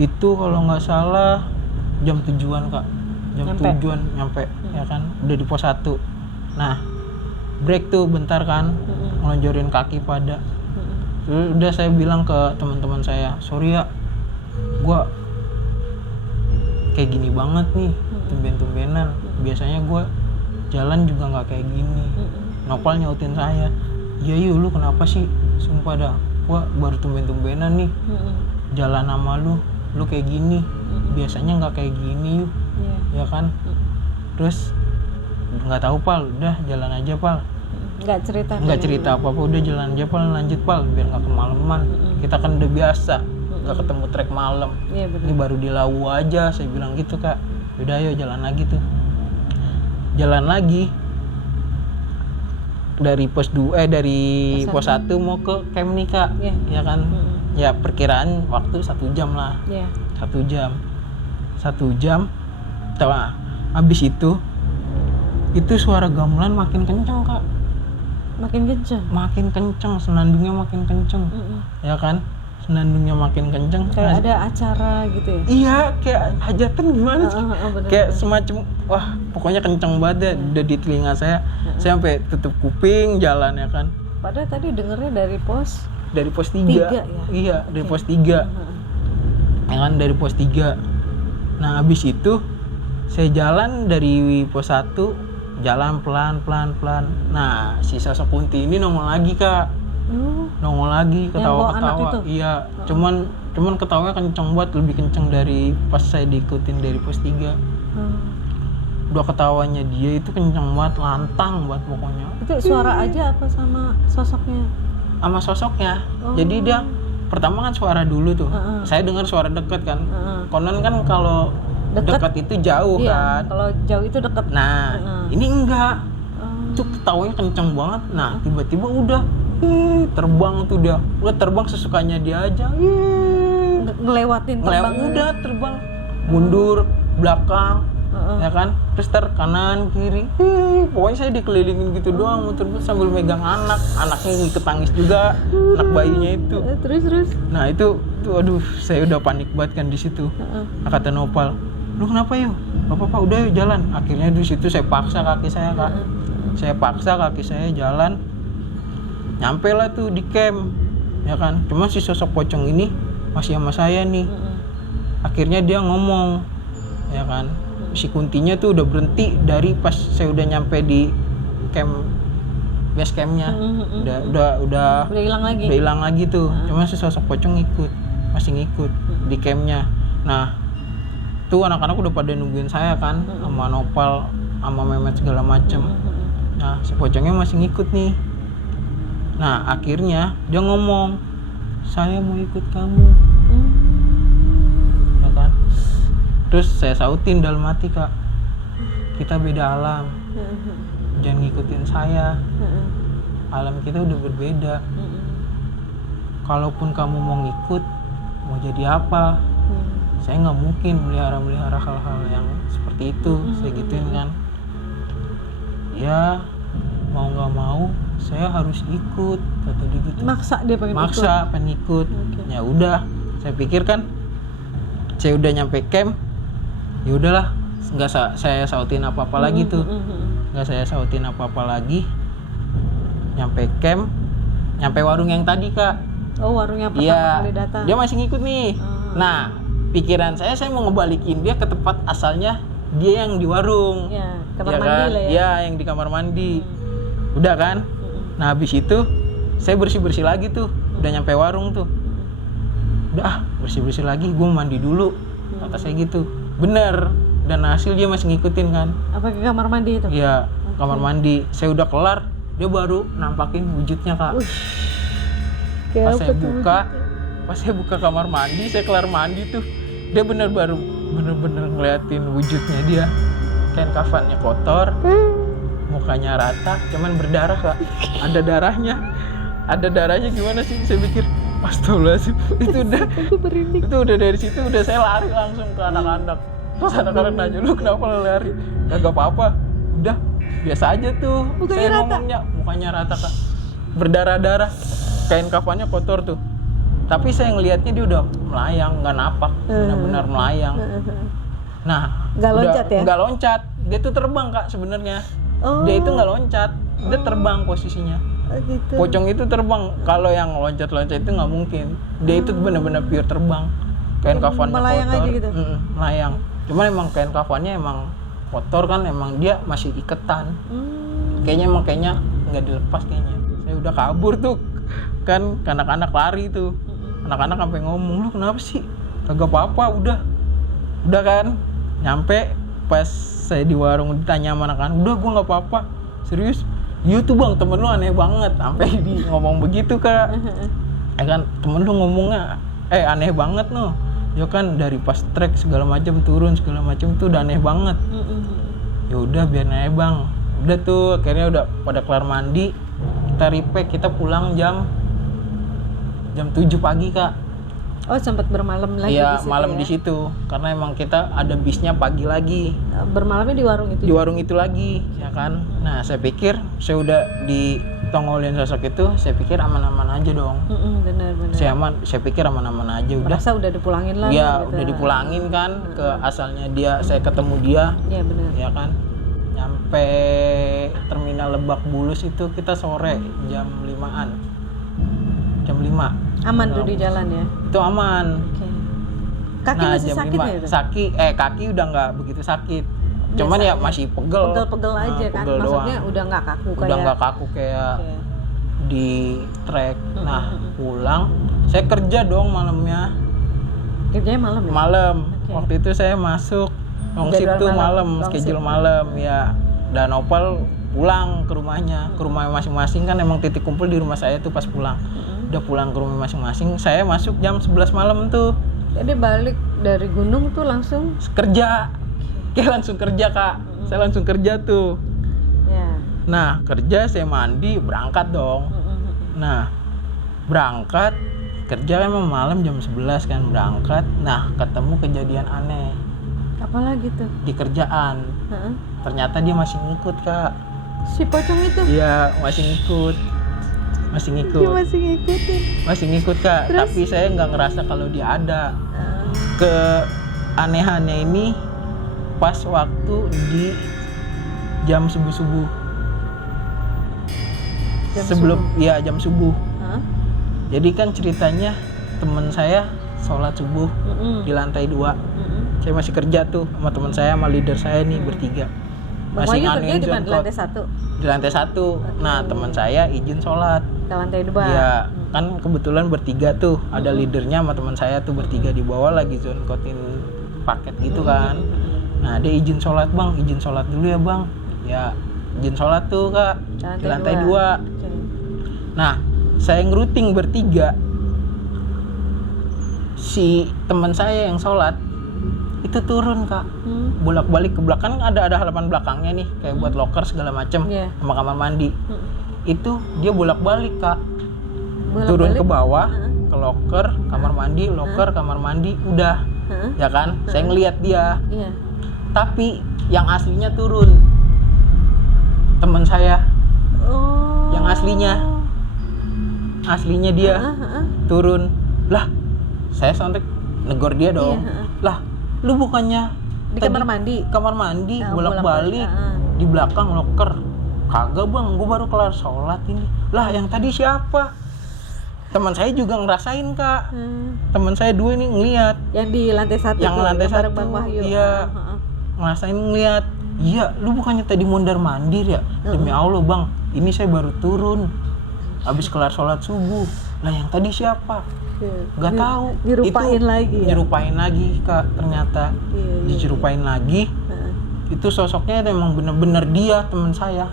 itu kalau nggak salah jam 7-an kak, jam 7-an nyampe, ya kan, udah di pos 1. Nah break tuh bentar kan, ngelonjorin kaki pada. Udah saya bilang ke teman-teman saya, sorry ya, gua kayak gini banget nih, tumben-tumbenan. Biasanya gue jalan juga nggak kayak gini. Nopal nyautin saya, iya yuk lu kenapa sih? Sumpah dah, gue baru tumben-tumbenan nih jalan sama lu kayak gini. Biasanya nggak kayak gini yuk, ya kan? Terus nggak tahu Pal, udah jalan aja Pal. Nggak cerita apa-apa, udah jalan aja Pal, lanjut Pal, biar nggak kemalaman. Kita kan udah biasa nggak ketemu trek malam. Ini baru di Lawu aja, saya bilang gitu kak. Udah ayo jalan lagi tuh. Jalan lagi dari pos 2 dari pos 1 mau ke camp nih kak. Ya kan. Ya perkiraan waktu 1 jam lah. 1 jam. Habis itu suara gamelan makin kenceng kak. Makin kenceng, senandungnya makin kenceng. Ya kan, senandungnya makin kenceng. Kayak ada acara gitu ya? Iya, kayak hajatan gimana sih? Kayak semacam, wah pokoknya kenceng banget ya, udah di telinga saya. Saya sampai tutup kuping jalan ya kan. Padahal tadi dengernya dari pos 3 ya? Iya, dari pos 3 ya kan, dari pos 3. Nah habis itu saya jalan dari pos 1, jalan pelan. Nah si sosok Kunti ini nongol lagi kak. Nongol lagi, ketawa-ketawa. Iya, cuman ketawanya kenceng banget, lebih kenceng dari pas saya diikutin dari pos 3. Udah ketawanya dia itu kenceng banget, lantang banget pokoknya. Itu suara aja apa sama sosoknya? Sama sosoknya. Jadi dia pertama kan suara dulu tuh. Saya dengar suara deket kan. Konon kan kalau dekat itu jauh kan. Kalau jauh itu dekat. Nah, ini enggak. Itu ketawanya kenceng banget. Nah, tiba-tiba udah terbang tuh dia. Udah terbang sesukanya dia aja. ngelewatin terbang. Udah terbang, mundur, belakang, ya kan, terus kanan kiri, pokoknya saya dikelilingin gitu doang, muter sambil megang anaknya ngikut tangis juga, anak bayinya itu. Terus Nah itu aduh, saya udah panik banget kan di situ. Kata Nopal, lu kenapa yuk? Gak apa-apa, udah yuk jalan. Akhirnya di situ saya paksa kaki saya, Kak. Saya paksa kaki saya jalan, nyampe lah tuh di camp, ya kan. Cuma si sosok pocong ini masih sama saya nih. Akhirnya dia ngomong, ya kan, si Kuntinya tuh udah berhenti dari pas saya udah nyampe di camp, base campnya. Udah hilang lagi tuh. Cuma si sosok pocong masih ngikut di campnya. Nah tuh anak-anak udah pada nungguin saya kan, sama Nopal, sama Memet segala macem. Nah si pocongnya masih ngikut nih. Nah akhirnya dia ngomong, saya mau ikut kamu, ya kan. Terus saya sautin dalam hati, Kak, kita beda alam, jangan ngikutin saya, alam kita udah berbeda. Kalaupun kamu mau ngikut, mau jadi apa, saya nggak mungkin melihara hal-hal yang seperti itu. Saya gituin kan, ya mau nggak mau saya harus ikut, kata dia gitu. pengen ikut. Ya udah, saya pikir kan saya udah nyampe camp, ya udahlah, nggak saya sautin apa-apa lagi tuh, nggak saya sautin apa-apa lagi. Nyampe camp, nyampe warung yang tadi, Kak. Oh, warung yang pertama kali datang. Dia masih ngikut nih. Nah pikiran saya mau ngebalikin dia ke tempat asalnya dia yang di warung, ya, kamar ya mandi kan? lah ya. Ya, yang di kamar mandi. Udah kan. Nah habis itu saya bersih lagi tuh, udah nyampe warung tuh, udah bersih lagi, gue mandi dulu, kata saya gitu. Bener, dan hasil dia masih ngikutin kan. Apa ke kamar mandi itu? Iya, kamar mandi. Saya udah kelar, dia baru nampakin wujudnya, Kak. Pas saya buka kamar mandi, saya kelar mandi tuh, dia bener-bener ngeliatin wujudnya dia. Kain kafannya kotor, mukanya rata, cuman berdarah, Kak. Ada darahnya gimana sih? Saya pikir, astagfirullahaladzim. Itu udah dari situ udah saya lari langsung ke anak-anak. Terus anak-anak nanya, lu kenapa lari? Gak apa-apa, udah biasa aja tuh. Saya ngomongnya mukanya rata, Kak, berdarah-darah, kain kafannya kotor tuh. Tapi saya ngelihatnya dia udah melayang, nggak napak, benar-benar melayang. Nah, nggak loncat, dia tuh terbang, Kak, sebenarnya. Dia itu nggak loncat, dia terbang posisinya. Gitu. Pocong itu terbang. Kalau yang loncat-loncat itu nggak mungkin. Dia itu benar-benar pure terbang. Kain kafannya melayang kotor, aja gitu? Melayang. Cuman emang kain kafannya emang kotor kan, emang dia masih iketan. Kayaknya nggak dilepas kayaknya. Saya udah kabur tuh, kan anak-anak lari tuh. Anak-anak sampai ngomong, lu kenapa sih? Kagak apa-apa, udah kan. Nyampe pas saya di warung ditanya sama anak-anak, udah gua nggak apa-apa, serius. Iya tuh bang, temen lu aneh banget, sampai di ngomong begitu, Kak. Ya kan, temen lu ngomongnya aneh banget no. Ya kan, dari pas trek segala macam turun segala macam tuh udah aneh banget. Ya udah biar aja, Bang. Udah tuh akhirnya udah pada kelar mandi, kita repack, kita pulang jam 7 pagi, Kak. Oh, sempat bermalam lagi iya, di situ. Malam ya? Di situ. Karena emang kita ada bisnya pagi lagi. Bermalamnya di warung itu. Di warung itu lagi, ya kan. Nah, saya pikir saya udah ditongolin sosok itu, saya pikir aman-aman aja dong. Benar. Saya pikir aman-aman aja udah. Merasa udah dipulangin lah. Iya, gitu. udah dipulangin kan ke asalnya dia, saya ketemu dia. Iya, benar. Ya kan. Nyampe terminal Lebak Bulus itu kita sore jam 5-an. Jam 5. Aman tuh di jalan ya? Itu aman. Oke. Kaki masih jam sakit 5, ya itu? Kaki udah nggak begitu sakit. Cuman ya masih pegel. Pegel aja kan? Pegel Maksudnya doang. udah nggak kaku kayak? Udah nggak kaku kayak di trek. Nah, pulang. Saya kerja dong malamnya. Kerjanya malam ya? Malam. Waktu itu saya masuk long shift tuh malam, schedule malam ya. Dan Opal pulang ke rumahnya, ke rumah masing-masing kan, emang titik kumpul di rumah saya tuh pas pulang. Udah pulang ke rumah masing-masing, saya masuk jam 11 malam tuh. Jadi balik dari gunung tuh langsung kerja. Kayak langsung kerja, Kak. Saya langsung kerja tuh. Ya. Nah, kerja, saya mandi, berangkat dong. Nah, berangkat kerja emang malam jam 11 kan berangkat. Nah ketemu kejadian aneh Apalagi tuh? di kerjaan. Heeh. Ternyata dia masih ngikut kak. Si pocong itu? Iya masih ngikut. Dia masih ngikutin. Masih ngikut kak. Terus? Tapi saya nggak ngerasa kalau dia ada. Keanehannya ini pas waktu di jam subuh. Jam subuh. Hah? Jadi kan ceritanya teman saya sholat subuh Mm-mm. di lantai 2. Mm-mm. Saya masih kerja tuh sama teman saya sama leader saya nih bertiga. Bang Masih Wahyu kerja nganuin di zone code lantai 1 di lantai 1. Nah teman saya izin sholat. ke lantai 2. Iya kan kebetulan bertiga tuh ada leadernya sama teman saya tuh bertiga di bawah lagi zone codein paket gitu kan. Nah dia izin sholat bang, izin sholat dulu ya bang. Ya izin sholat tuh kak di lantai 2. Oke. Nah saya ngerouting bertiga. Si teman saya yang sholat itu turun kak, bolak-balik ke belakang, ada halaman belakangnya nih kayak buat locker segala macem Iya. sama kamar mandi. Itu dia bolak-balik kak, Bolak-balik? turun ke bawah Heeh. ke locker kamar mandi, locker kamar mandi, udah Heeh. ya kan. Saya ngelihat dia, Iya. tapi yang aslinya turun. Teman saya Oh. yang aslinya dia Heeh. turun. Lah saya sontek negor dia dong. Iya, heeh. Lah lu bukannya Di tadi kamar mandi? kamar mandi Ah, bolak-balik heeh. di belakang locker. Kagak bang, gue baru kelar sholat ini. Lah yang tadi siapa? Teman saya juga ngerasain kak. Teman saya 2 ini ngeliat Yang di lantai 1 yang lantai bareng 1. Bang Wahyu. Iya Heeh. ngerasain ngeliat. Iya lu bukannya tadi mondar mandir ya? Demi Allah bang, ini saya baru turun habis kelar sholat subuh. Lah yang tadi siapa? Gak tahu. Dirupain Itu lagi ya? dirupain lagi kak ternyata. Iya. Dicerupain lagi. Heeh. Itu sosoknya itu emang bener-bener dia teman saya.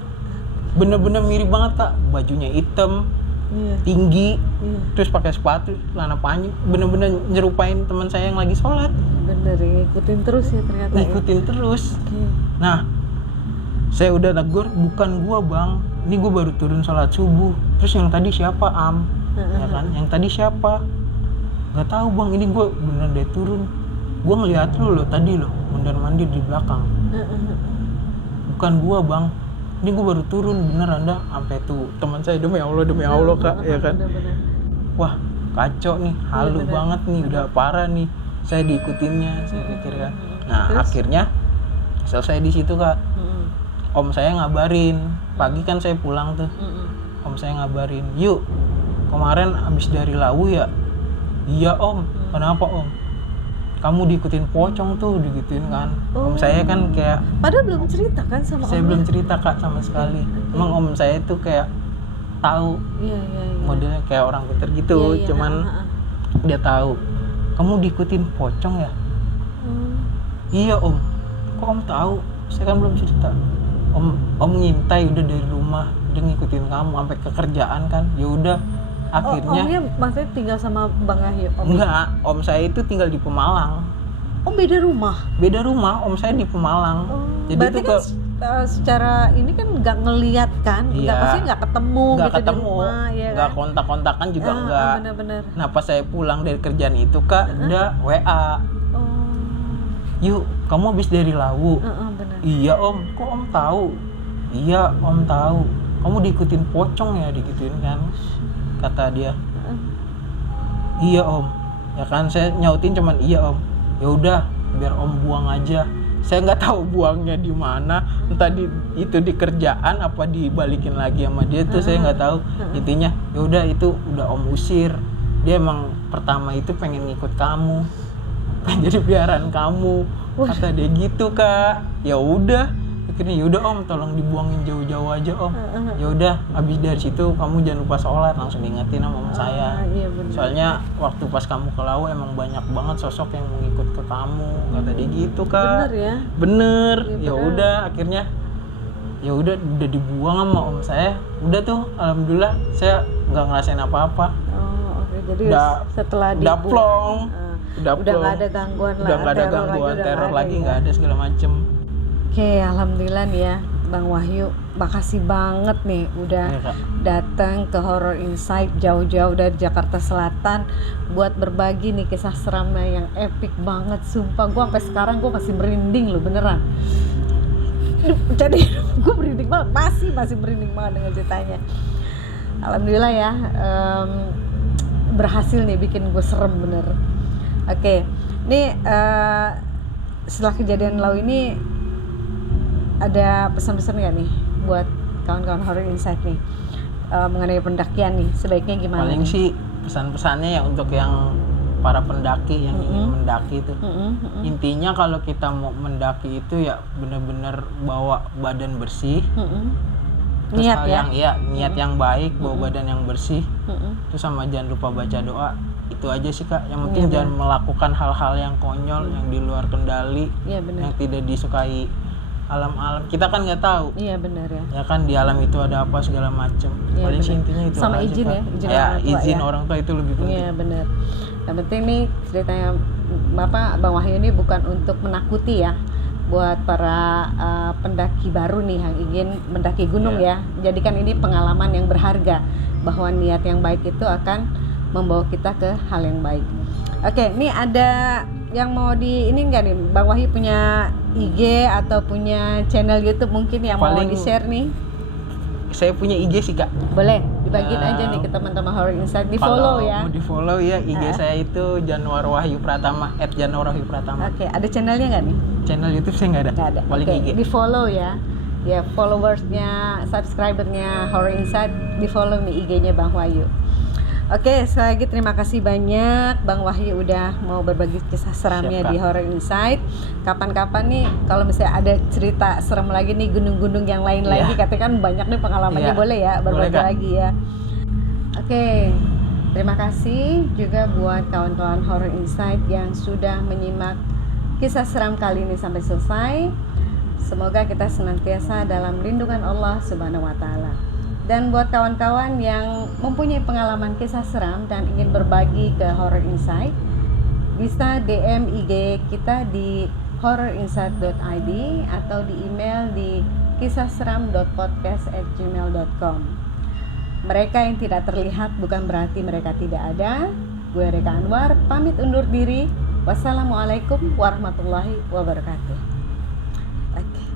Bener-bener mirip banget kak. Bajunya hitam, Iya. tinggi, Iya. terus pakai sepatu, celana panjang. Bener-bener nyerupain teman saya yang lagi sholat. Bener ya, ngikutin terus ya ternyata. Ngikutin terus. Oke. Nah, saya udah negur, bukan gua bang. Ini gua baru turun sholat subuh. Terus yang tadi siapa am? Ya kan? Yang tadi siapa? Gak tahu bang. Ini gua beneran dia turun. Gua ngeliat lu loh tadi loh, mondar mandir di belakang. Bukan gua bang. Ini gua baru turun bener anda. Sampai tuh teman saya demi Allah kak, ya kan? Bener-bener. Wah kacau nih, halu bener. banget nih, udah parah nih. Saya diikutinnya, saya pikir kan. Nah Terus? akhirnya selesai di situ kak. Mm-mm. Om saya ngabarin, pagi kan saya pulang tuh. Mm-mm. Om saya ngabarin, yuk kemarin abis dari Lawu ya? Iya om, kenapa om? Kamu diikutin pocong tuh, digituin kan. Om saya kan kayak, Padahal belum cerita kan sama saya omnya? belum cerita kak sama sekali. Emang om saya tuh kayak tahu Iya. modelnya kayak orang pintar gitu, Iya, cuman ha-ha. dia tahu. Kamu diikutin pocong ya? Iya om. Kok om tahu? Saya kan belum cerita. Om ngintai udah dari rumah, dia ngikutin kamu sampai ke kerjaan kan. Ya udah, akhirnya Omnya maksudnya tinggal sama Bang Wahyu? enggak, om saya itu tinggal di Pemalang. Oh beda rumah? Beda rumah, om saya di Pemalang. Jadi Berarti itu kan secara ini kan nggak ngeliat kan? Iya. Maksudnya nggak ketemu nggak gitu ketemu, di rumah, ya nggak kan? kontak-kontakan juga enggak. Bener-bener. Nah pas saya pulang dari kerjaan itu kak, dia WA, Oh, yuk kamu habis dari Lawu. bener. Iya om, kok om tahu? Iya om tahu. Kamu diikutin pocong ya, digituin kan? Kata dia. Iya om. Ya kan saya nyautin cuman iya om. Ya udah, biar om buang aja. Saya nggak tahu buangnya di mana. Entah itu di kerjaan apa dibalikin lagi sama dia tuh saya nggak tahu. Intinya ya udah itu udah om usir. Dia emang pertama itu pengen ngikut kamu. Pengen jadi peliharaan kamu. Kata dia gitu kak. Ya udah. Akhirnya ya udah om tolong dibuangin jauh-jauh aja om. Ya udah habis dari situ kamu jangan lupa sholat, langsung diingetin sama om saya. Iya bener. Soalnya waktu pas kamu ke Lawu emang banyak banget sosok yang mengikut ke kamu, kata dia gitu kak. Bener ya? Bener. Iya, Ya udah akhirnya ya udah dibuang sama om saya. Udah tuh alhamdulillah saya nggak ngerasain apa-apa. Oh oke. Jadi Udah- setelah udah dibuang, plong. Udah nggak ada gangguan udah nggak ada gangguan teror lagi nggak ada segala macem. Oke, alhamdulillah nih ya. Bang Wahyu, makasih banget nih udah Iya, Kak. datang ke Horror Insight jauh-jauh dari Jakarta Selatan buat berbagi nih kisah seramnya yang epic banget. Sumpah gue sampai sekarang gue masih merinding loh, beneran. Jadi gue merinding banget, masih merinding banget dengan ceritanya. Alhamdulillah ya, berhasil nih bikin gue serem bener. Oke, nih setelah kejadian Lau ini ada pesan-pesan nggak nih buat kawan-kawan Horror Insight nih mengenai pendakian nih, sebaiknya gimana? Paling nih? sih pesan-pesannya ya untuk yang para pendaki yang ingin mendaki itu. Intinya kalau kita mau mendaki itu ya benar-benar bawa badan bersih. Terus Niat ya? Niat yang baik, bawa badan yang bersih. Terus sama jangan lupa baca doa. Itu aja sih Kak. Yang penting Iya, jangan melakukan hal-hal yang konyol, yang di luar kendali, Iya benar. yang tidak disukai alam-alam. Kita kan nggak tahu. Iya benar ya. Ya kan di alam itu ada apa segala macam. Iya, Paling sih benar. intinya itu Sama aja, izin Kak. ya, izin Ya, orang tua izin ya. orang tua itu lebih penting. Iya benar. Yang penting nih ceritanya Bapak Bang Wahyu ini bukan untuk menakuti ya, buat para pendaki baru nih yang ingin mendaki gunung ya. Jadikan ini pengalaman yang berharga, bahwa niat yang baik itu akan membawa kita ke hal yang baik. Oke, ini ada yang mau di ini enggak nih, Bang Wahyu punya IG atau punya channel YouTube mungkin yang mau Paling- di share nih? Saya punya IG sih Kak. Boleh dibagiin Ya. aja nih ke teman-teman Horror Insight, di follow Kalau ya. mau di follow ya IG saya itu Januar Wahyu Pratama @januarwahyupratama. Oke, ada channelnya nggak nih? Channel YouTube saya nggak ada. Nggak ada. Paling Oke, IG. di follow ya. Ya, followersnya, subscribernya Horror Insight, di follow nih IG-nya Bang Wahyu. Oke, sekali lagi terima kasih banyak Bang Wahyu udah mau berbagi kisah seramnya Siap, Kak. di Horror Insight. Kapan-kapan nih kalau misalnya ada cerita serem lagi nih, gunung-gunung yang lain lagi, katanya kan banyak nih pengalamannya, Iya. boleh ya Boleh, berbagi Kak. lagi ya. Oke, terima kasih juga buat kawan-kawan Horror Insight yang sudah menyimak kisah seram kali ini sampai selesai. Semoga kita senantiasa dalam lindungan Allah Subhanahu wa Ta'ala. Dan buat kawan-kawan yang mempunyai pengalaman kisah seram dan ingin berbagi ke Horror Insight, bisa DM IG kita di horrorinsight.id atau di email di kisahseram.podcast@gmail.com. Mereka yang tidak terlihat bukan berarti mereka tidak ada. Gue Reka Anwar, pamit undur diri. Wassalamualaikum warahmatullahi wabarakatuh. Oke.